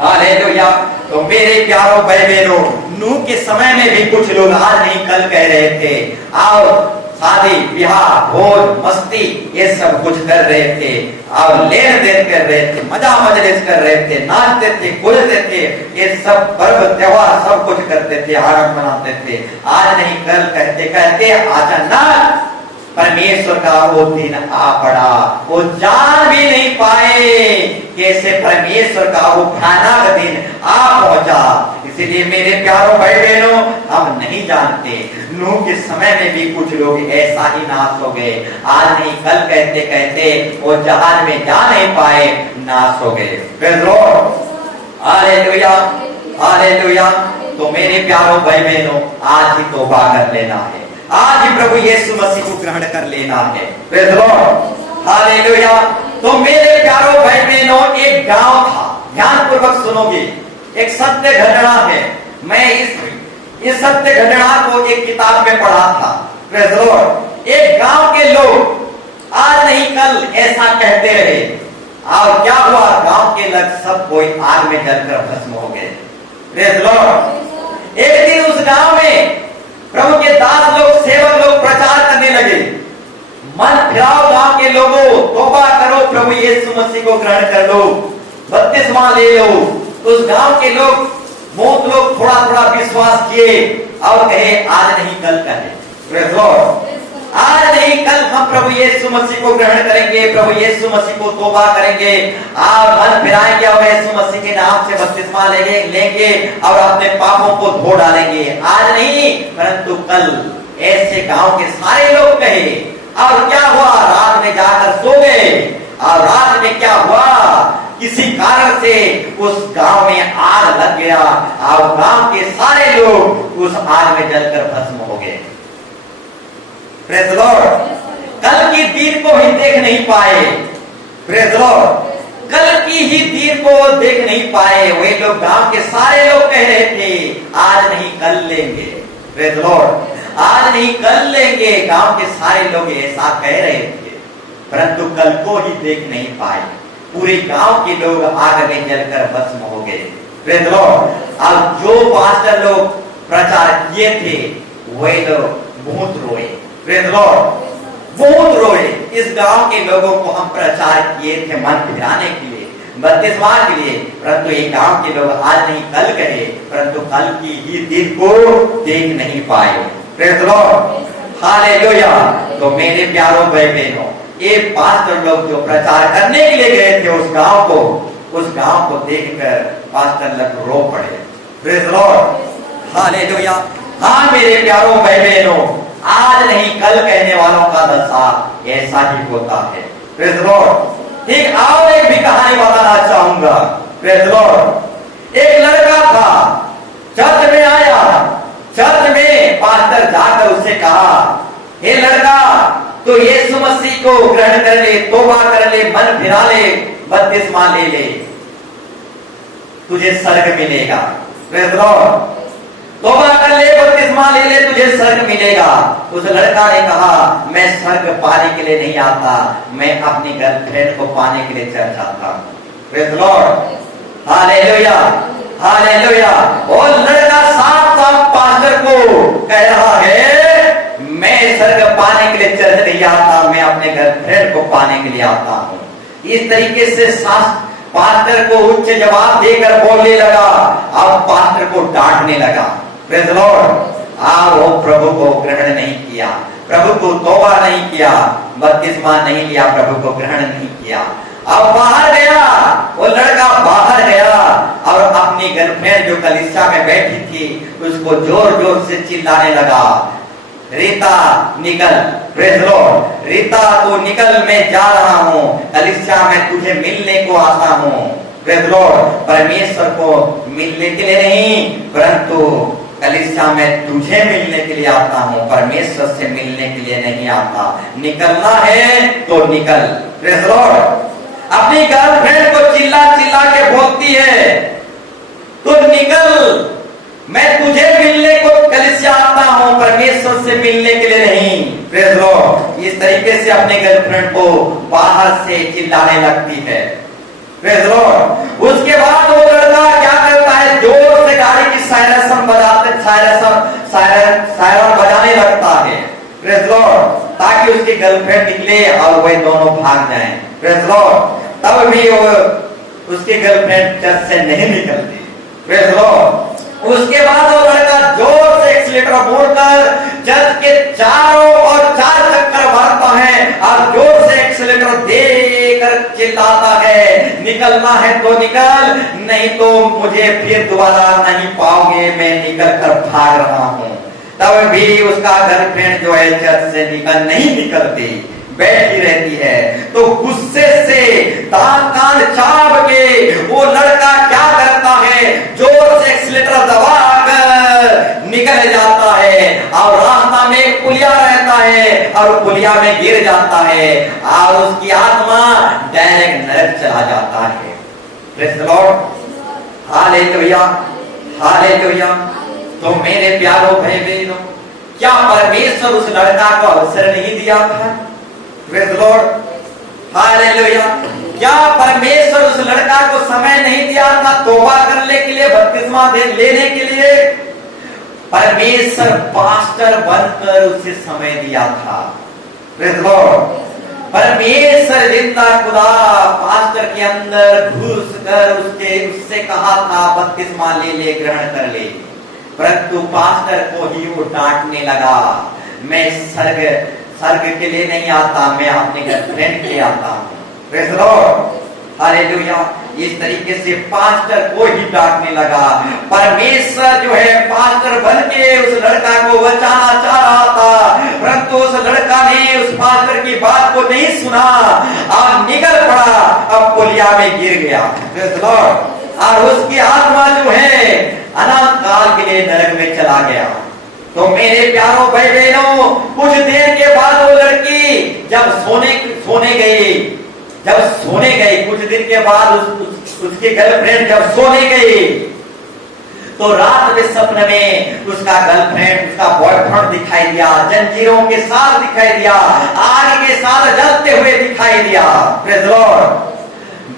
hallelujah. तो मेरे प्यारों भाई बहनों, नूह के समय में भी कुछ लोग आज नहीं कल कह रहे थे, और शादी ब्याह भोज मस्ती ये सब कुछ कर रहे थे, और लेन देन कर रहे थे, मजा मजलिस कर रहे थे, नाचते थे, कूदते थे, ये सब पर्व त्योहार सब कुछ करते थे, आनंद मनाते थे। आज नहीं कल कहते कहते अचानक परमेश्वर का वो दिन आ पड़ा। वो जान भी नहीं पाए कैसे परमेश्वर का वो भयानक दिन आ पहुंचा। इसलिए मेरे प्यारों भाई बहनों, हम नहीं जानते, नूह के समय में भी कुछ लोग ऐसा ही नाश हो गए। आज नहीं कल कहते कहते वो जहाज में जा नहीं पाए, नाश हो गए। Praise Lord, hallelujah, hallelujah. तो मेरे प्यारों भाई बहनों, आज ही तौबा कर लेना है, आज ही प्रभु यीशु मसीह को ग्रहण कर लेना है। Praise Lord, hallelujah. तो मेरे प्यारों भाई बहनों, एक गांव था, ध्यानपूर्वक सुनोगे, एक सत्य घटना है। मैं इस सत्य घटना को एक किताब में पढ़ा था। प्रेज़ लॉर्ड, एक गांव के लोग आज नहीं कल ऐसा कहते रहे, और क्या हुआ, गांव के लोग सब कोई आग में जलकर भस्म हो गए। प्रेज़ लॉर्ड, एक दिन उस गांव में प्रभु के दास लोग, सेवक लोग प्रचार करने लगे, मन फिराओ गांव के लोगों, तौबा करो, प्रभु यीशु मसीह को ग्रहण कर लो, बपतिस्मा ले लो। उस गांव के लोग, बहुत लोग थोड़ा थोड़ा विश्वास किए और कहे आज नहीं कल कहे। प्रेज़ लॉर्ड, आज नहीं कल हम प्रभु यीशु मसीह को ग्रहण करेंगे, प्रभु यीशु मसीह को तौबा करेंगे, और मन फिराएंगे और यीशु मसीह के नाम से बपतिस्मा लेंगे और अपने पापों को धो डालेंगे। आज नहीं परंतु कल, ऐसे गांव के सारे लोग कहे। और क्या हुआ, रात में जाकर सो गए, और रात में क्या हुआ, किसी कारण से उस गांव में आग लग गया और गांव के सारे लोग उस आग में जलकर भस्म हो गए। प्रेज़ लॉर्ड, कल की दिन को ही देख नहीं पाए। प्रेज़ लॉर्ड, कल की ही दिन को देख नहीं पाए। वे लोग, गांव के सारे लोग कह रहे थे आज नहीं कल लेंगे। प्रेज़ लॉर्ड, आज नहीं कल लेंगे, गांव के सारे लोग ऐसा कह रहे थे, परंतु कल को ही देख नहीं पाए। पूरे गांव के लोग आग में जलकर भस्म हो गए। प्रेज़ लॉर्ड, अब जो पास्टर लोग प्रचार किए थे वे लोग बहुत रोए। प्रेज़ लॉर्ड, बहुत रोए। इस गांव के लोगों को हम प्रचार किए थे मन फिराने के लिए, बपतिस्मा के लिए, परंतु ये गांव के लोग आज नहीं कल कहे, परंतु कल की ही दिन को देख नहीं पाए। Praise Lord, hallelujah. तो मेरे प्यारों भाई बहनों, ये पास्टर लोग जो प्रचार करने के लिए गए थे उस गांव को देखकर पास्टर लोग रो पड़े। Praise Lord, hallelujah. हाँ मेरे प्यारों भाई बहनों, आज नहीं कल कहने वालों का दशा ऐसा ही होता है। प्रेज़ लॉर्ड, एक और एक भी कहानी बताना चाहूंगा। प्रेज़ लॉर्ड, एक लड़का था, चर्च में आया, चर्च में पास्टर जाकर उससे कहा, हे लड़का, तो यीशु मसीह को ग्रहण कर ले, तौबा कर ले, मन फिरा ले, बपतिस्मा ले ले, तुझे स्वर्ग मिलेगा। प्रेज़ लॉर्ड, तौबा कर ले, बपतिस्मा ले ले, तुझे स्वर्ग मिलेगा। उस लड़का ने कहा, मैं स्वर्ग पाने के लिए नहीं आता, मैं अपनी गर्लफ्रेंड को पाने के लिए चर्च आता। Praise Lord, hallelujah, hallelujah. और लड़का साफ साफ पास्टर को कह रहा है, मैं स्वर्ग पाने के लिए चर्च नहीं आता, मैं अपने गर्लफ्रेंड को पाने के लिए आता हूँ। इस तरीके से पास्टर को उच्च जवाब देकर बोलने लगा, अब पास्टर को डांटने लगा। प्रेज़ लॉर्ड, वो प्रभु को ग्रहण नहीं किया, प्रभु को तौबा नहीं किया, बपतिस्मा नहीं लिया, प्रभु को ग्रहण नहीं किया। अब बाहर गया, वो लड़का बाहर गया और अपनी गर्लफ्रेंड जो कलीसिया में बैठी थी उसको जोर जोर से चिल्लाने लगा, रीता निकल। प्रेज़ लॉर्ड, रीता तू निकल, मैं जा रहा हूँ, कलीसिया में तुझे मिलने को आता हूँ। प्रेज़ लॉर्ड, परमेश्वर को मिलने के लिए नहीं परंतु कलीसिया में तुझे मिलने के लिए आता हूँ, परमेश्वर से मिलने के लिए नहीं आता। निकलना है तो निकल। प्रेज़ लॉर्ड, अपनी गर्लफ्रेंड को चिल्ला चिल्ला के बोलती है, तू निकल, मैं तुझे मिलने को कलीसिया आता हूँ, परमेश्वर से मिलने के लिए नहीं। प्रेज़ लॉर्ड, इस तरीके से अपने गर्लफ्रेंड को बाहर से चिल्लाने लगती है। प्रेज़ लॉर्ड, उसके बाद वो लड़का क्या करता है, जोर से गाड़ी की सायरन बजाने लगता है। प्रेज़ लॉर्ड, ताकि उसकी गर्लफ्रेंड निकले और वे दोनों भाग जाएं। प्रेज़ लॉर्ड, तब भी वो उसकी गर्लफ्रेंड चर्च से नहीं निकलती। प्रेज़ लॉर्ड, उसके बाद वो लड़का जोर से एक्सीलेटर मोड़कर चर्च के चारों और चार चक्कर मार और जोर से एक्सीलेटर देकर चिल्लाता है, निकलना है तो निकल, नहीं तो मुझे फिर दोबारा नहीं पाओगे, मैं निकल कर भाग रहा हूं। तब भी उसका गर्लफ्रेंड जो है चर्च से नहीं निकलती, बैठी रहती है। तो गुस्से से दांत कान चाब के वो लड़का क्या करता है, जोर से एक्सीलेटर दबाकर निकल जाता है और रास्ता में एक पुलिया रहता है और पुलिया में गिर जाता है और उसकी आत्मा डायरेक्ट नरक चला जाता है। Praise the lord, hallelujah, hallelujah. तो मेरे प्यारो भाई बहनों, क्या परमेश्वर उस लड़का को अवसर नहीं दिया था? Praise the lord, hallelujah. क्या परमेश्वर उस लड़का को समय नहीं दिया था तौबा करने के लिए, बपतिस्मा लेने के लिए? परमेश्वर पास्टर बनकर उसे समय दिया था। प्रेज़ द लॉर्ड, परमेश्वर जिंदा खुदा पास्टर के अंदर घुसकर उससे कहा था बपतिस्मा ले, ग्रहण कर ले। परंतु पास्टर को ही वो डांटने लगा, मैं स्वर्ग के लिए नहीं आता, मैं अपने गर्लफ्रेंड के लिए आता हूँ। Praise the lord, hallelujah. इस तरीके से पास्टर को ही डांटने लगा। परमेश्वर जो है पास्टर बन के उस लड़का को बचाना चाह रहा था, परंतु उस लड़का ने उस पास्टर की बात को नहीं सुना और निकल पड़ा, अब पुलिया में गिर गया। प्रेज़ द लॉर्ड, और उसकी आत्मा जो है अनंत काल के लिए नरक में चला गया। तो मेरे प्यारों भाई बहनों, कुछ देर के बाद वो लड़की जब सोने गई, कुछ दिन के बाद उसकी गर्लफ्रेंड जब सोने गई, तो रात में सपने में उसका गर्लफ्रेंड, उसका बॉयफ्रेंड दिखाई दिया, जंजीरों के साथ दिखाई दिया, आग के साथ जलते हुए दिखाई दिया। प्रेज़ द लॉर्ड,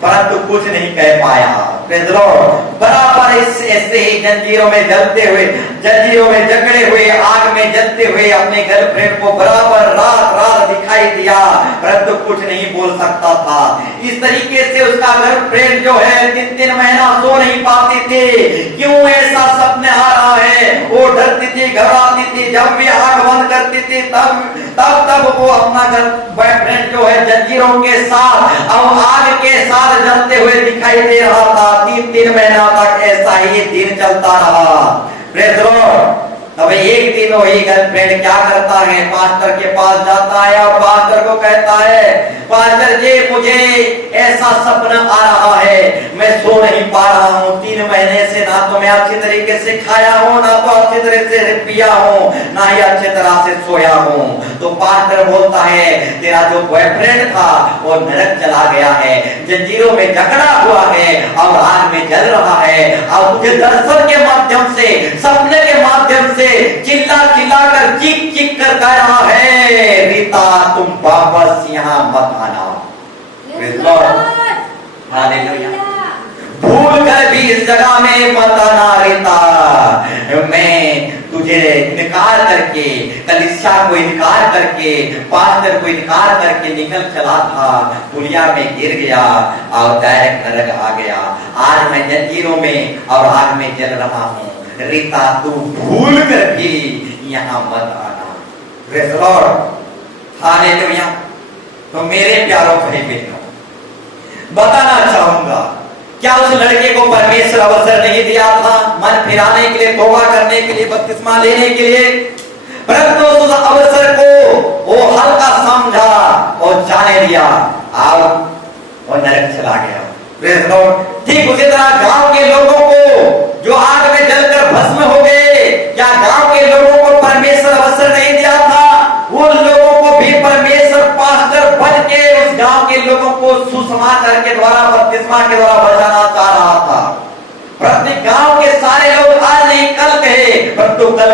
परंतु कुछ नहीं कह पाया। प्रेज़ द लॉर्ड, बराबर ऐसे ही जंजीरों में जलते हुए, जंजीरों में जकड़े हुए, आग में जलते हुए अपने गर्लफ्रेंड को बराबर रात रात दिखाई दिया, परंतु कुछ नहीं बोल सकता था। इस तरीके से उसका गर्लफ्रेंड जो है 3-3 महीना सो नहीं पाती थी। क्यों ऐसा सपने आ रहा है? वो डरती थी, घबराती थी। जब भी आग बंद करती थी तब वो अपना बॉयफ्रेंड जो है जंजीरों के साथ और आग के साथ जलते हुए दिखाई दे रहा था। 3-3 महीना तक ऐसा ही दिन चलता रहा। प्रेज़ द लॉर्ड, तब एक दिन वही गर्लफ्रेंड क्या करता है, पास्टर के पास जाता है और पास्टर को कहता है, पास्टर जी मुझे ऐसा सपना आ रहा है, मैं सो नहीं पा रहा हूँ 3 महीने से, ना तो मैं अच्छी तरीके से खाया हूँ, ना तो अच्छी तरह से पिया हूँ, ना ही अच्छी तरह से सोया हूँ। तो पास्टर बोलता है, तेरा जो बॉयफ्रेंड था वो नरक चला गया है, जंजीरों में जकड़ा हुआ है और आग में जल रहा है, और तुझे दर्शन के माध्यम से, सपने के माध्यम से चिल्ला कर चीख कर कह रहा है, रीता तुम वापस यहाँ मत आना। हालेलुया, भूल कर भी इस जगह में मत आना रीता। मैं तुझे इनकार करके, कलीसिया को इनकार करके, पास्टर को इनकार करके निकल चला था, पुलिया में गिर गया और डायरेक्ट नरक आ गया। आज मैं जंजीरों में और आग में जल रहा हूँ। रीता तू भूल कर भी यहाँ मत आना। Praise the lord, hallelujah. तो मेरे प्यारों भाई बहनों, बताना चाहूंगा, क्या उस लड़के को परमेश्वर अवसर नहीं दिया था मन फिराने के लिए, तौबा करने के लिए, बपतिस्मा लेने के लिए? परंतु उस अवसर को वो हल्का समझा और जाने दिया और वो नरक चला गया। प्रेज़ द लॉर्ड, ठीक उसी तरह गांव के लोगों को जो आग में जलकर भस्म हो गए, क्या गांव के लोगों को परमेश्वर अवसर नहीं दिया था? उन लोगों को भी परमेश्वर पास्टर बन के उस गांव के लोगों को सुसमाचार के द्वारा, बपतिस्मा के द्वारा बचाना चाह रहा था। प्रत्येक गांव के सारे लोग आज नहीं कल कहे, परंतु कल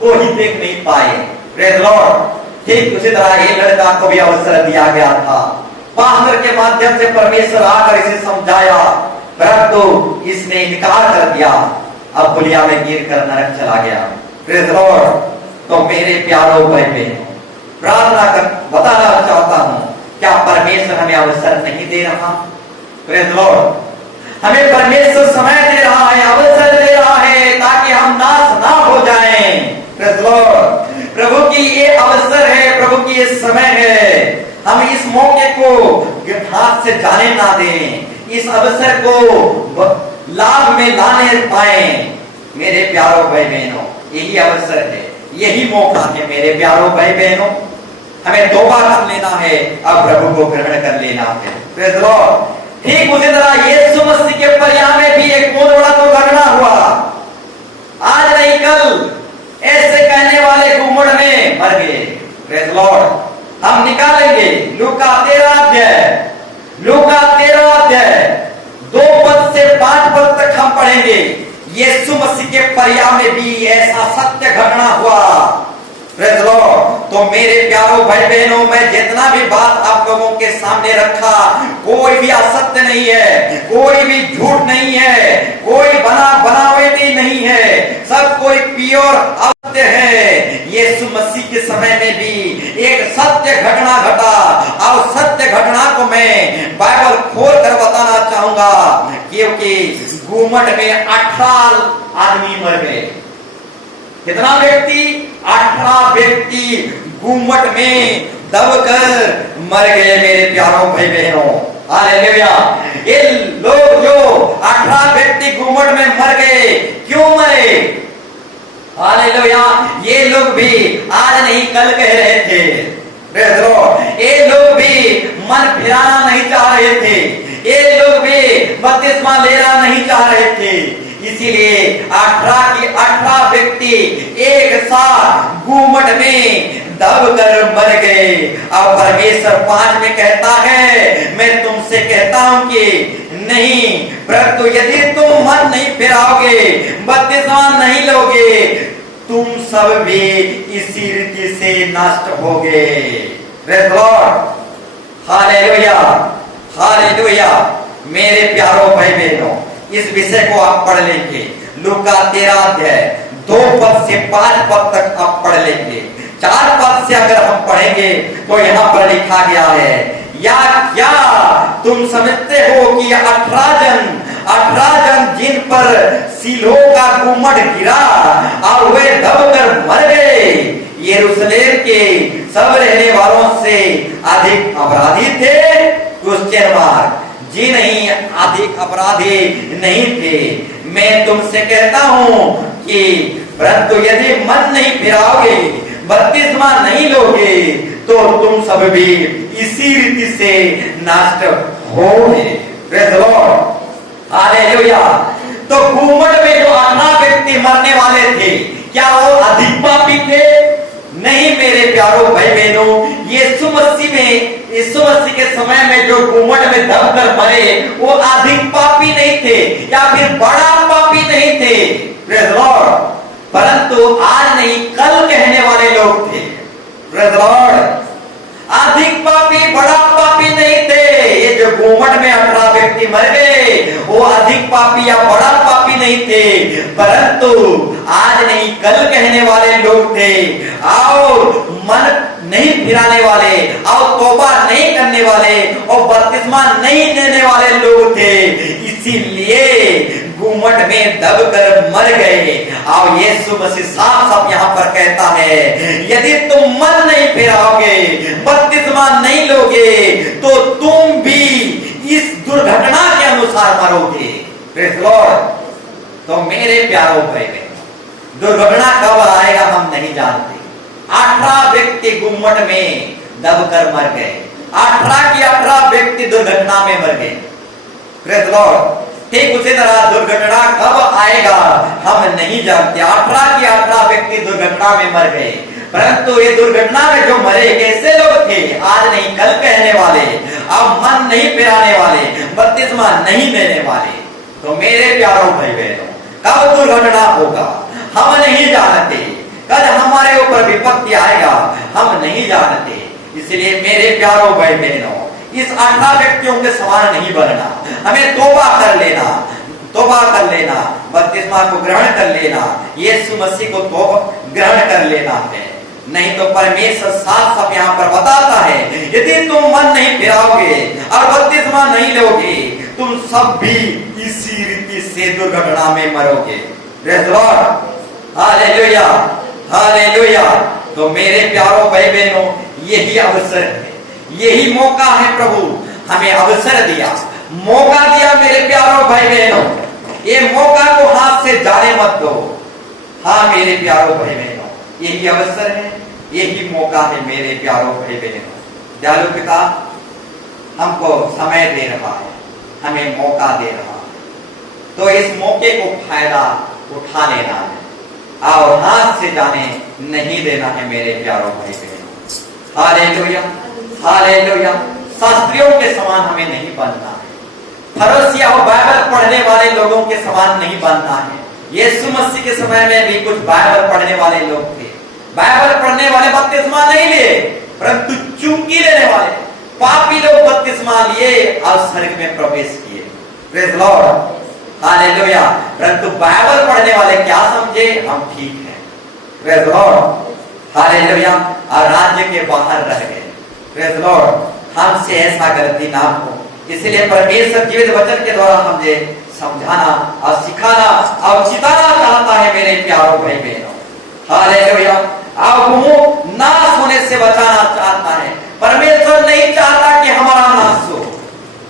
को ही देख नहीं पाए। प्रेज़ द लॉर्ड, ठीक उसी तरह ये लड़का को भी अवसर दिया गया था। पास्टर के माध्यम से परमेश्वर आकर इसे समझाया, परंतु इसने इनकार कर दिया, अब पुलिया में गिर कर नरक चला गया। प्रेज़ द लॉर्ड, तो मेरे प्यारों भाई बहनों, प्रार्थना कर बताना चाहता हूँ, क्या परमेश्वर हमें अवसर नहीं दे रहा? प्रेज़ द लॉर्ड, हमें परमेश्वर समय दे रहा है, अवसर दे रहा है, ताकि हम नाश ना हो जाएं। प्रेज़ द प्रभु की ये अवसर है, प्रभु की ये समय है, हम इस मौके को हाथ से जाने ना दें, इस अवसर को लाभ में लाने पाए। मेरे प्यारों भाई बहनों, यही अवसर है, यही मौका है मेरे प्यारों भाई बहनों। हमें तौबा कर लेना है, अब प्रभु को ग्रहण कर लेना है। Praise the Lord. ठीक उसी तरह यीशु मसीह के परिवार में भी एक बहुत बड़ा तो घटना हुआ। आज नहीं कल ऐसे कहने वाले घूमड़ में मर गए। Praise the Lord. हम निकालेंगे लूका 13 अध्याय, लूका 13 अध्याय 2 पद से 5 पद तक हम पढ़ेंगे। यीशु मसीह के परिवार में भी ऐसा सत्य घटना हुआ। Praise the lord. तो मेरे प्यारों भाई बहनों, मैं जितना भी बात आप लोगों के सामने रखा, कोई भी असत्य नहीं है, कोई भी झूठ नहीं है, कोई बनावटी नहीं है, सब कोई प्योर सत्य है। यीशु मसीह के समय में भी एक सत्य घटना घटा, और सत्य घटना को मैं बाइबल खोल कर बताना चाहूंगा, क्योंकि घूमट में 18 आदमी मर गए। कितना व्यक्ति? 18 व्यक्ति घूमट में दबकर मर गए। मेरे प्यारों भाई बहनों, हालेलुया। ये लोग जो 18 व्यक्ति घूमट में मर गए, क्यों मरे? हालेलुया। ये लोग भी आज नहीं कल कह रहे थे। Praise the Lord. ये लोग भी मन फिराना नहीं चाह रहे थे, ये लोग भी बपतिस्मा लेना नहीं चाह रहे थे। इसीलिए 18 व्यक्ति एक साथ घूमट में दबकर मर गए। अब परमेश्वर 5 में कहता है, मैं तुमसे कहता हूं कि नहीं, परंतु यदि तुम मन नहीं फिराओगे, बपतिस्मा नहीं लोगे, तुम सब भी इसी रीति से नष्ट होगे। Praise the lord. Hallelujah, hallelujah. मेरे प्यारों भाई बहनों, इस विषय को आप पढ़ लेंगे। लूका 13 अध्याय 2 पद से 5 पद तक आप पढ़ लेंगे। 4 पद से अगर हम पढ़ेंगे तो यहाँ पर लिखा गया है, या क्या तुम समझते हो कि 18 जन जिन पर सीलो का घूमट गिरा और वे दबकर मर गए, यरूशलेम के सब रहने वालों से अधिक अपराधी थे? Question mark. जी नहीं, अधिक अपराधी नहीं थे। मैं तुमसे कहता हूं कि परंतु यदि मन नहीं फिराओगे, बपतिस्मा नहीं लोगे, तो तुम सब भी इसी रीति से नष्ट होगे। Praise the lord. हालेलुया। तो घूमट में जो 18 व्यक्ति मरने वाले थे, क्या वो अधिक पापी थे? नहीं मेरे प्यारों भाई बहनों, यीशु मसीह के समय में जो घूमट में दबकर मरे, वो अधिक पापी नहीं थे या फिर बड़ा पापी नहीं थे। Praise the Lord. परंतु आज नहीं कल कहने वाले लोग थे। Praise the Lord. अधिक पापी बड़ा पापी नहीं थे। ये जो घूमट में 18 व्यक्ति मर गए, वो अधिक पापी या बड़ा पापी नहीं थे, परंतु आज नहीं कल कहने वाले लोग थे, और मन नहीं फिराने वाले, और तौबा नहीं करने वाले, और बपतिस्मा नहीं लेने वाले लोग थे। इसीलिए घूमट में दबकर मर गए। और यीशु मसीह साफ यहाँ पर कहता है, यदि तुम मन नहीं फिराओगे, बपतिस्मा नहीं लोगे, तो तुम भी इस दुर्घटना के अनुसार मरोगे। Praise the lord. तो मेरे प्यारों भाई बहनों, दुर्घटना कब आएगा हम नहीं जानते। 18 व्यक्ति घूमट में दबकर मर गए। 18 की 18 व्यक्ति दुर्घटना में मर गए। Praise the Lord. ठीक उसी तरह दुर्घटना कब आएगा हम नहीं जानते। 18 की 18 व्यक्ति दुर्घटना में मर गए, परंतु ये दुर्घटना में जो मरे कैसे लोग थे? आज नहीं कल कहने वाले, अब मन नहीं फिराने वाले, बपतिस्मा नहीं लेने वाले। तो मेरे प्यारों भाई बहनों, कब दुर्घटना होगा हम नहीं जानते। कल हमारे ऊपर विपत्ति आएगा हम नहीं जानते। इसलिए मेरे प्यारों भाई बहनों, इस 18 व्यक्तियों के समान नहीं बनना। हमें तौबा कर लेना, तौबा कर लेना, बपतिस्मा को ग्रहण कर लेना, यीशु मसीह को तो ग्रहण कर लेना है। नहीं तो परमेश्वर साफ साफ यहाँ पर बताता है, यदि तुम मन नहीं फिराओगे और बपतिस्मा नहीं लोगे, तुम सब भी इसी रीति से दुर्घटना में मरोगे। Praise the lord. Hallelujah. Hallelujah. तो मेरे प्यारों भाई बहनों, यही अवसर है, यही मौका है। प्रभु हमें अवसर दिया, मौका दिया मेरे प्यारों भाई बहनों। ये मौका को हाथ से जाने मत दो। हाँ मेरे प्यारों भाई बहनों, यही अवसर है, यही मौका है मेरे प्यारों भाई बहनों। दयालु पिता हमको समय दे रहा है, हमें मौका दे रहा है, तो इस मौके को फायदा उठा लेना है और हाथ से जाने नहीं देना है मेरे प्यारों भाई बहनों। Hallelujah, hallelujah. शास्त्रियों के समान हमें नहीं बनना है, फरीसी और बाइबल पढ़ने वाले लोगों के समान नहीं बनना है। यीशु मसीह के समय में भी कुछ बाइबल पढ़ने वाले लोग थे, बाइबल पढ़ने वाले बपतिस्मा नहीं लिए, परंतु चुंगी लेने वाले पापी लोग बपतिस्मा लिए और स्वर्ग में प्रवेश किए। Praise Lord, hallelujah. परंतु बाइबल पढ़ने वाले क्या समझे, हम ठीक हैं। Praise Lord, hallelujah. और राज्य के बाहर रह गए। प्रेज लॉर्ड, हमसे ऐसा गलती ना हो, इसलिए परमेश्वर जीवित वचन के द्वारा हमें समझाना और सिखाना और चिताना चाहता है मेरे प्यारों भाई बहनों। हालेलुया। और वो नाश होने से बचाना चाहता है। परमेश्वर नहीं चाहता कि हमारा नाश हो।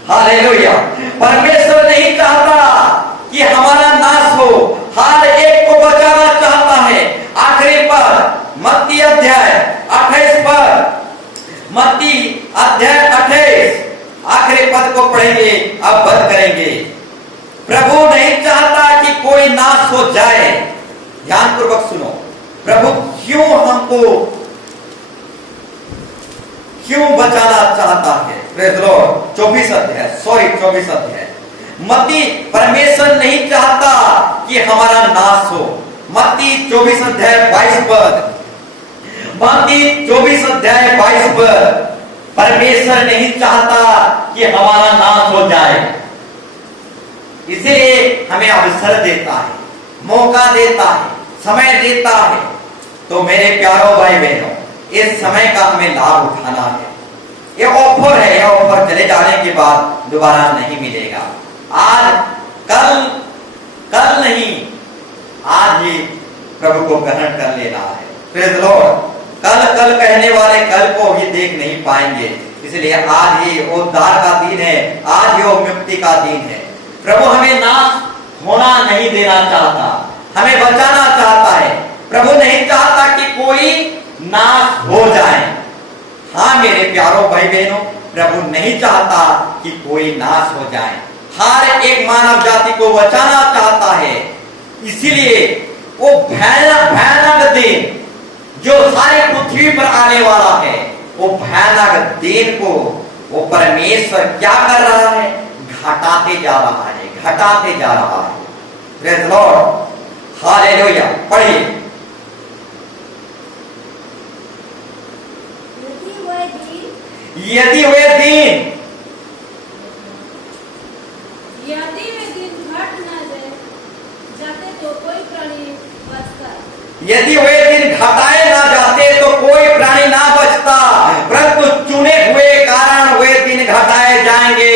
हालेलुया। परमेश्वर नहीं चाहता कि हमारा नाश हो, हर एक को बचाना चाहता है। आखिरी पर मत्ती अध्याय 28 पर, मत्ती अध्याय 28 आखिरी पद को पढ़ेंगे, अब बंद करेंगे। प्रभु नहीं चाहता कि कोई नाश हो जाए। ध्यान पूर्वक सुनो, प्रभु क्यों हमको क्यों बचाना चाहता है। प्रेज लॉर्ड, 24 अध्याय मत्ती, परमेश्वर नहीं चाहता कि हमारा नाश हो। मत्ती 24 अध्याय 22 पद, मत्ती 24 अध्याय 22 पद, परमेश्वर नहीं चाहता कि हमारा नाश हो जाए, इसलिए हमें अवसर देता है, मौका देता है, समय देता है। तो मेरे प्यारों भाई बहनों, इस समय का हमें लाभ उठाना है। ये ऑफर है, ये ऑफर चले जाने के बाद दोबारा नहीं मिलेगा। आज कल नहीं, आज ही प्रभु को ग्रहण कर लेना है। Praise Lord. कल कहने वाले कल को भी देख नहीं पाएंगे, इसलिए आज ही उद्धार का दिन है, आज ही मुक्ति का दिन है। प्रभु हमें नाश होना नहीं देना चाहता, हमें बचाना चाहता है। प्रभु नहीं चाहता कि कोई नाश हो जाए। हाँ मेरे प्यारों भाई बहनों, प्रभु नहीं चाहता कि कोई नाश हो जाए, हर एक मानव जाति को बचाना चाहता है। इसीलिए वो भयानक दिन जो सारी पृथ्वी पर आने वाला है, वो भयानक दिन को वो परमेश्वर क्या कर रहा है, घटाते जा रहा है, घटाते जा रहा है। Praise Lord, hallelujah. पढ़िए। यदि वे दिन घट न जाते तो कोई प्राणी बचता, यदि वे दिन घटाए ना जाते तो कोई प्राणी ना बचता, परंतु चुने हुए कारण वे दिन घटाए जाएंगे।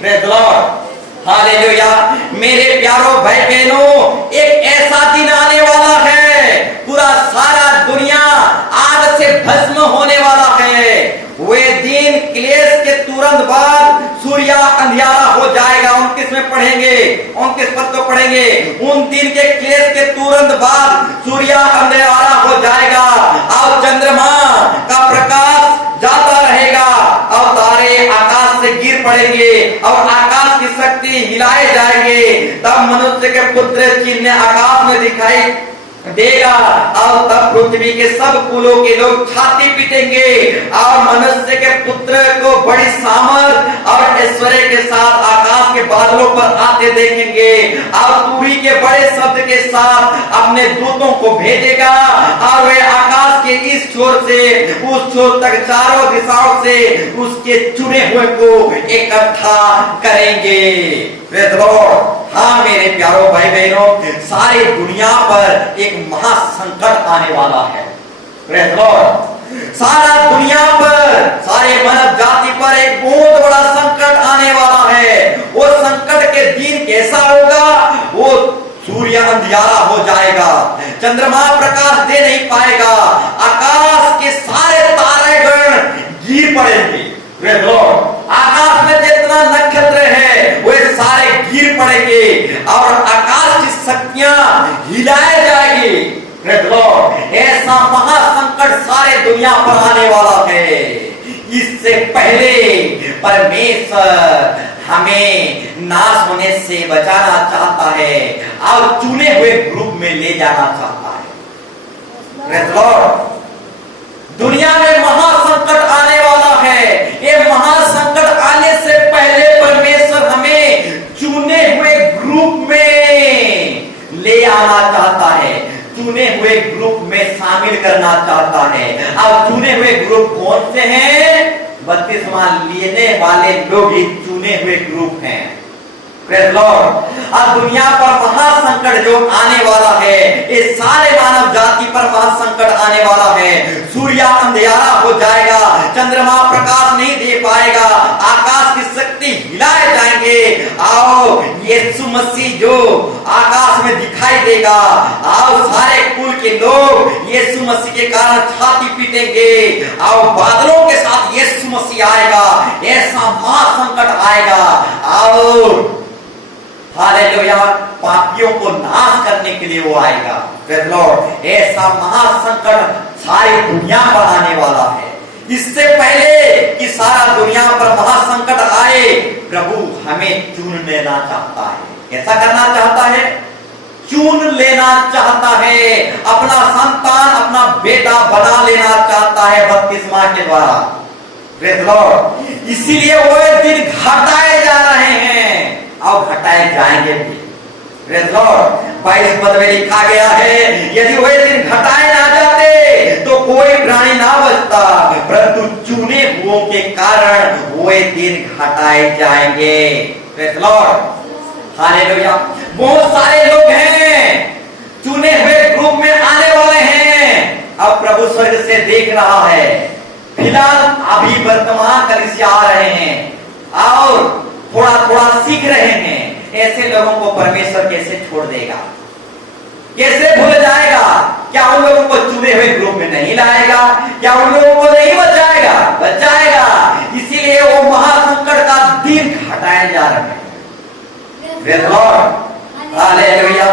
Praise Lord, hallelujah. मेरे प्यारों भाई बहनों, एक ऐसा दिन आने वाला है, पूरा सारा दुनिया आग से भस्म होने वाला है। वे दिन क्लेश के तुरंत बाद सूर्य अंधियारा हो जाएगा। 29 में पढ़ेंगे, 29 पद को पढ़ेंगे। उन दिन के क्लेश के तुरंत बाद सूर्य अंधियारा हो जाएगा और चंद्रमा का प्रकाश जाता रहेगा और तारे आकाश से गिर पड़ेंगे और आकाश की शक्ति हिलाए जाएंगे। तब मनुष्य के पुत्र चिन्ह आकाश में दिखाई देगा और तब पृथ्वी के सब कुलों के लोग छाती पीटेंगे और मनुष्य के पुत्र को बड़ी सामर्थ और ऐश्वर्य के साथ आकाश के बादलों पर आते देखेंगे और तुरी के बड़े शब्द के साथ अपने दूतों को भेजेगा और वे आकाश के इस छोर से उस छोर तक चारों दिशाओं से उसके चुने हुए को इकट्ठा करेंगे। Praise Lord. हाँ मेरे प्यारों भाई बहनों, सारी दुनिया पर एक महासंकट आने वाला है। Praise Lord. सारा दुनिया पर, सारे मानव जाति पर एक बहुत बड़ा संकट आने वाला है। वो संकट के दिन कैसा होगा, वो सूर्य सूर्य अंधियारा हो जाएगा, चंद्रमा प्रकाश दे नहीं पाएगा, आकाश के सारे तारेगण गिर पड़ेंगे। Praise Lord. आकाश में जितना नक्षत्र है वे सारे गिर पड़ेंगे और आकाश की शक्तियां हिलाए जाएगी। Praise Lord. ऐसा महासंकट सारे दुनिया पर आने वाला है। इससे पहले परमेश्वर हमें नाश होने से बचाना चाहता है और चुने हुए ग्रुप में ले जाना चाहता है। Praise Lord. दुनिया में महासंकट आने वाला है। ये महासंकट आने से पहले परमेश्वर हमें चुने हुए ग्रुप में ले आना चाहता है, चुने हुए ग्रुप में शामिल करना चाहता है। अब चुने हुए ग्रुप कौन से हैं? बपतिस्मा लेने वाले लोग ही चुने हुए ग्रुप हैं। Praise Lord. अब दुनिया पर महासंकट जो आने वाला है, ये सारे मानव जाति पर महासंकट आने वाला है। सूर्य अंधियारा हो जाएगा, चंद्रमा प्रकाश नहीं दे पाएगा, आकाश की शक्ति हिलाए जाएंगे और यीशु मसीह जो आकाश में दिखाई देगा और सारे कुल के लोग यीशु मसीह के कारण छाती पीटेंगे और बादलों के साथ यीशु मसीह आएगा। ऐसा महासंकट आएगा और हालेलुया, पापियों को नाश करने के लिए वो आएगा। Praise Lord. ऐसा महासंकट सारी दुनिया पर आने वाला है। इससे पहले कि सारा दुनिया पर महासंकट आए, प्रभु हमें चुन लेना चाहता है। कैसा करना चाहता है? चुन लेना चाहता है, अपना संतान, अपना बेटा बना लेना चाहता है बपतिस्मा के द्वारा। Praise Lord. इसीलिए वो दिन घटाए जा रहे हैं और घटाए जाएंगे भी। Praise Lord. 22 पद में लिखा गया है, यदि वह दिन घटाए ना जाते तो कोई प्राणी ना बचता, परंतु चुने हुओं के कारण वह दिन घटाए जाएंगे। Praise Lord. हालेलुया। बहुत सारे लोग हैं चुने हुए ग्रुप में आने वाले हैं। अब प्रभु स्वर्ग से देख रहा है। फिलहाल अभी वर्तमान कलीसिया आ रहे हैं और थोड़ा थोड़ा सीख रहे हैं। ऐसे लोगों को परमेश्वर कैसे छोड़ देगा? कैसे भूल जाएगा? क्या उन लोगों को चुने हुए ग्रुप में नहीं लाएगा? क्या उन लोगों को नहीं बचाएगा? बचाएगा। इसीलिए वो महासंकट का दिन घटाए जा रहे हैं। Praise Lord. Hallelujah,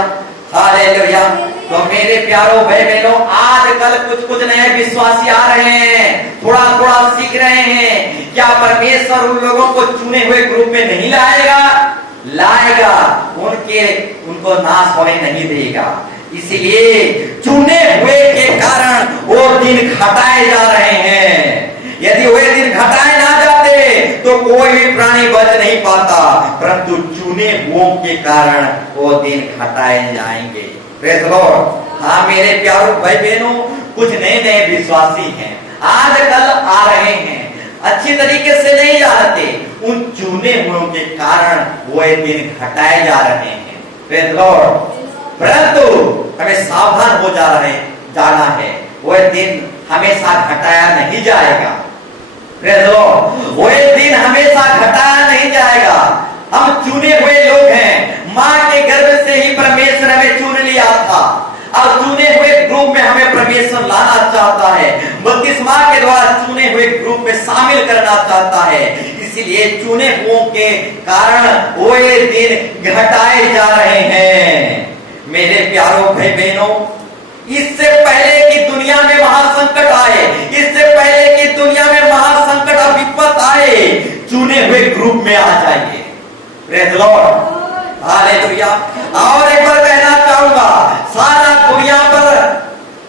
hallelujah. तो मेरे प्यारों भाई बहनों, आजकल कुछ कुछ नए विश्वासी आ रहे हैं, थोड़ा थोड़ा सीख रहे हैं। क्या परमेश्वर उन लोगों को चुने हुए ग्रुप में नहीं लाएगा? लाएगा। उनको नाश होने नहीं देगा। इसलिए चुने हुए के कारण वो दिन घटाए जा रहे हैं। यदि वे दिन घटाए ना जाते तो कोई भी प्राणी बच नहीं पाता, परंतु चुने हुओं के कारण वो दिन घटाए जाएंगे। Praise Lord. हाँ मेरे प्यारों भाई बहनों, कुछ नए नए विश्वासी हैं, आजकल आ रहे हैं, अच्छी तरीके से नहीं जानते। उन चुने हुओं के कारण वो दिन घटाए जा रहे हैं। Praise Lord. परंतु हमें सावधान हो जाना है। वह दिन हमेशा घटाया नहीं जाएगा। Praise Lord. वह दिन हमेशा घटाया नहीं जाएगा। हम चुने हुए लोग हैं। मां के गर्भ से ही परमेश्वर हमें चुन लिया था और चुने हुए ग्रुप में हमें परमेश्वर लाना चाहता है। बपतिस्मा के द्वारा चुने हुए ग्रुप में शामिल करना चाहता है। इसलिए चुने हुओं के कारण वो दिन घटाए जा रहे हैं। मेरे प्यारों भाई बहनों, इससे पहले कि दुनिया में महासंकट आए, इससे पहले कि दुनिया में महासंकट और विपत आए, चुने हुए ग्रुप में आ जाइए। Praise Lord. हालेलुया। और एक बार कहना चाहूंगा, सारा दुनिया पर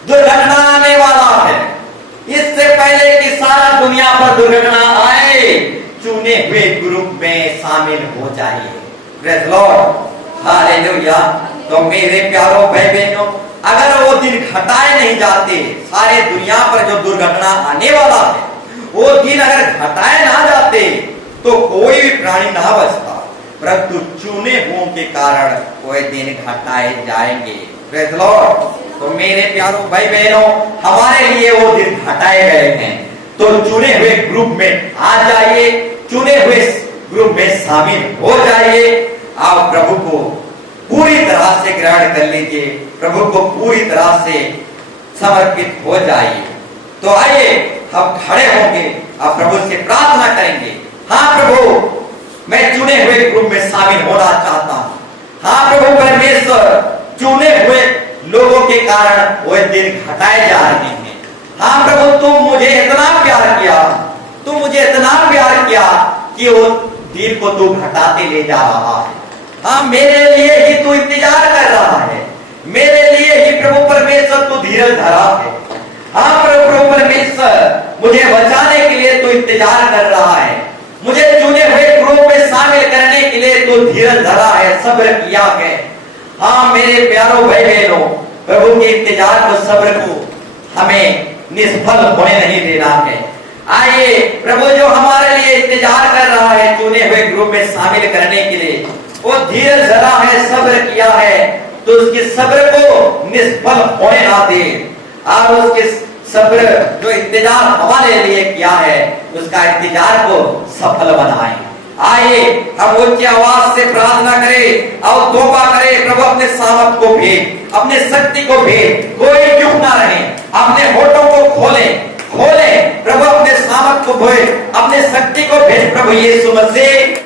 दुर्घटना आने वाला है। इससे पहले कि सारा दुनिया पर दुर्घटना आए, चुने हुए ग्रुप में शामिल हो जाइए। Praise Lord. हालेलुया। तो मेरे प्यारों भाई बहनों, अगर वो दिन घटाए नहीं जाते, सारे दुनिया पर जो दुर्घटना आने वाला है, वो दिन अगर घटाए ना जाते तो कोई भी प्राणी ना बचता, परंतु चुने हुओं के कारण वो दिन घटाए जाएंगे। Praise Lord. तो मेरे प्यारों भाई बहनों, हमारे लिए वो दिन घटाए गए हैं। तो चुने हुए ग्रुप में आ जाइए, चुने हुए ग्रुप में शामिल हो जाइए और प्रभु को पूरी तरह से ग्रहण कर लीजिए, प्रभु को पूरी तरह से समर्पित हो जाइए। तो आइए हम खड़े होंगे और प्रभु से प्रार्थना करेंगे। हाँ प्रभु, मैं चुने हुए ग्रुप में शामिल होना चाहता हूँ। हाँ प्रभु परमेश्वर, चुने हुए लोगों के कारण वो दिन घटाए जा रहे हैं। हाँ प्रभु, तुम मुझे इतना प्यार किया, तुम मुझे इतना प्यार किया कि वो दिन को तू घटाते ले जा रहा है। हाँ, मेरे लिए ही तू इंतजार कर रहा है, मेरे लिए ही प्रभु परमेश्वर तू धीरज धरा है। हाँ प्रभु परमेश्वर, मुझे बचाने के लिए तू इंतजार कर रहा है, मुझे चुने हुए ग्रुप में शामिल करने के लिए तू धीरज धरा है, सब्र किया है। हाँ मेरे प्यारों भाई बहनों, प्रभु के इंतजार को, सब्र को हमें निष्फल होने नहीं देना है। आइए, प्रभु जो हमारे लिए इंतजार कर रहा है चुने हुए ग्रुप में शामिल करने के लिए, वो धीरज धरा है, सब्र किया है, तो उसके सब्र को निष्फल होने ना दे, और उसके सब्र जो इंतजार हमारे लिए किया है उसका इंतजार को सफल बनाए। आइए हम उच्च आवाज से प्रार्थना करें और तौबा करें, प्रभु अपने सामर्थ को भेज, अपने शक्ति को भेज, कोई चुप ना रहे, अपने होठों को खोले खोले, प्रभु अपने सामर्थ को भेज, अपने शक्ति को भेज, प्रभु यीशु मसीह।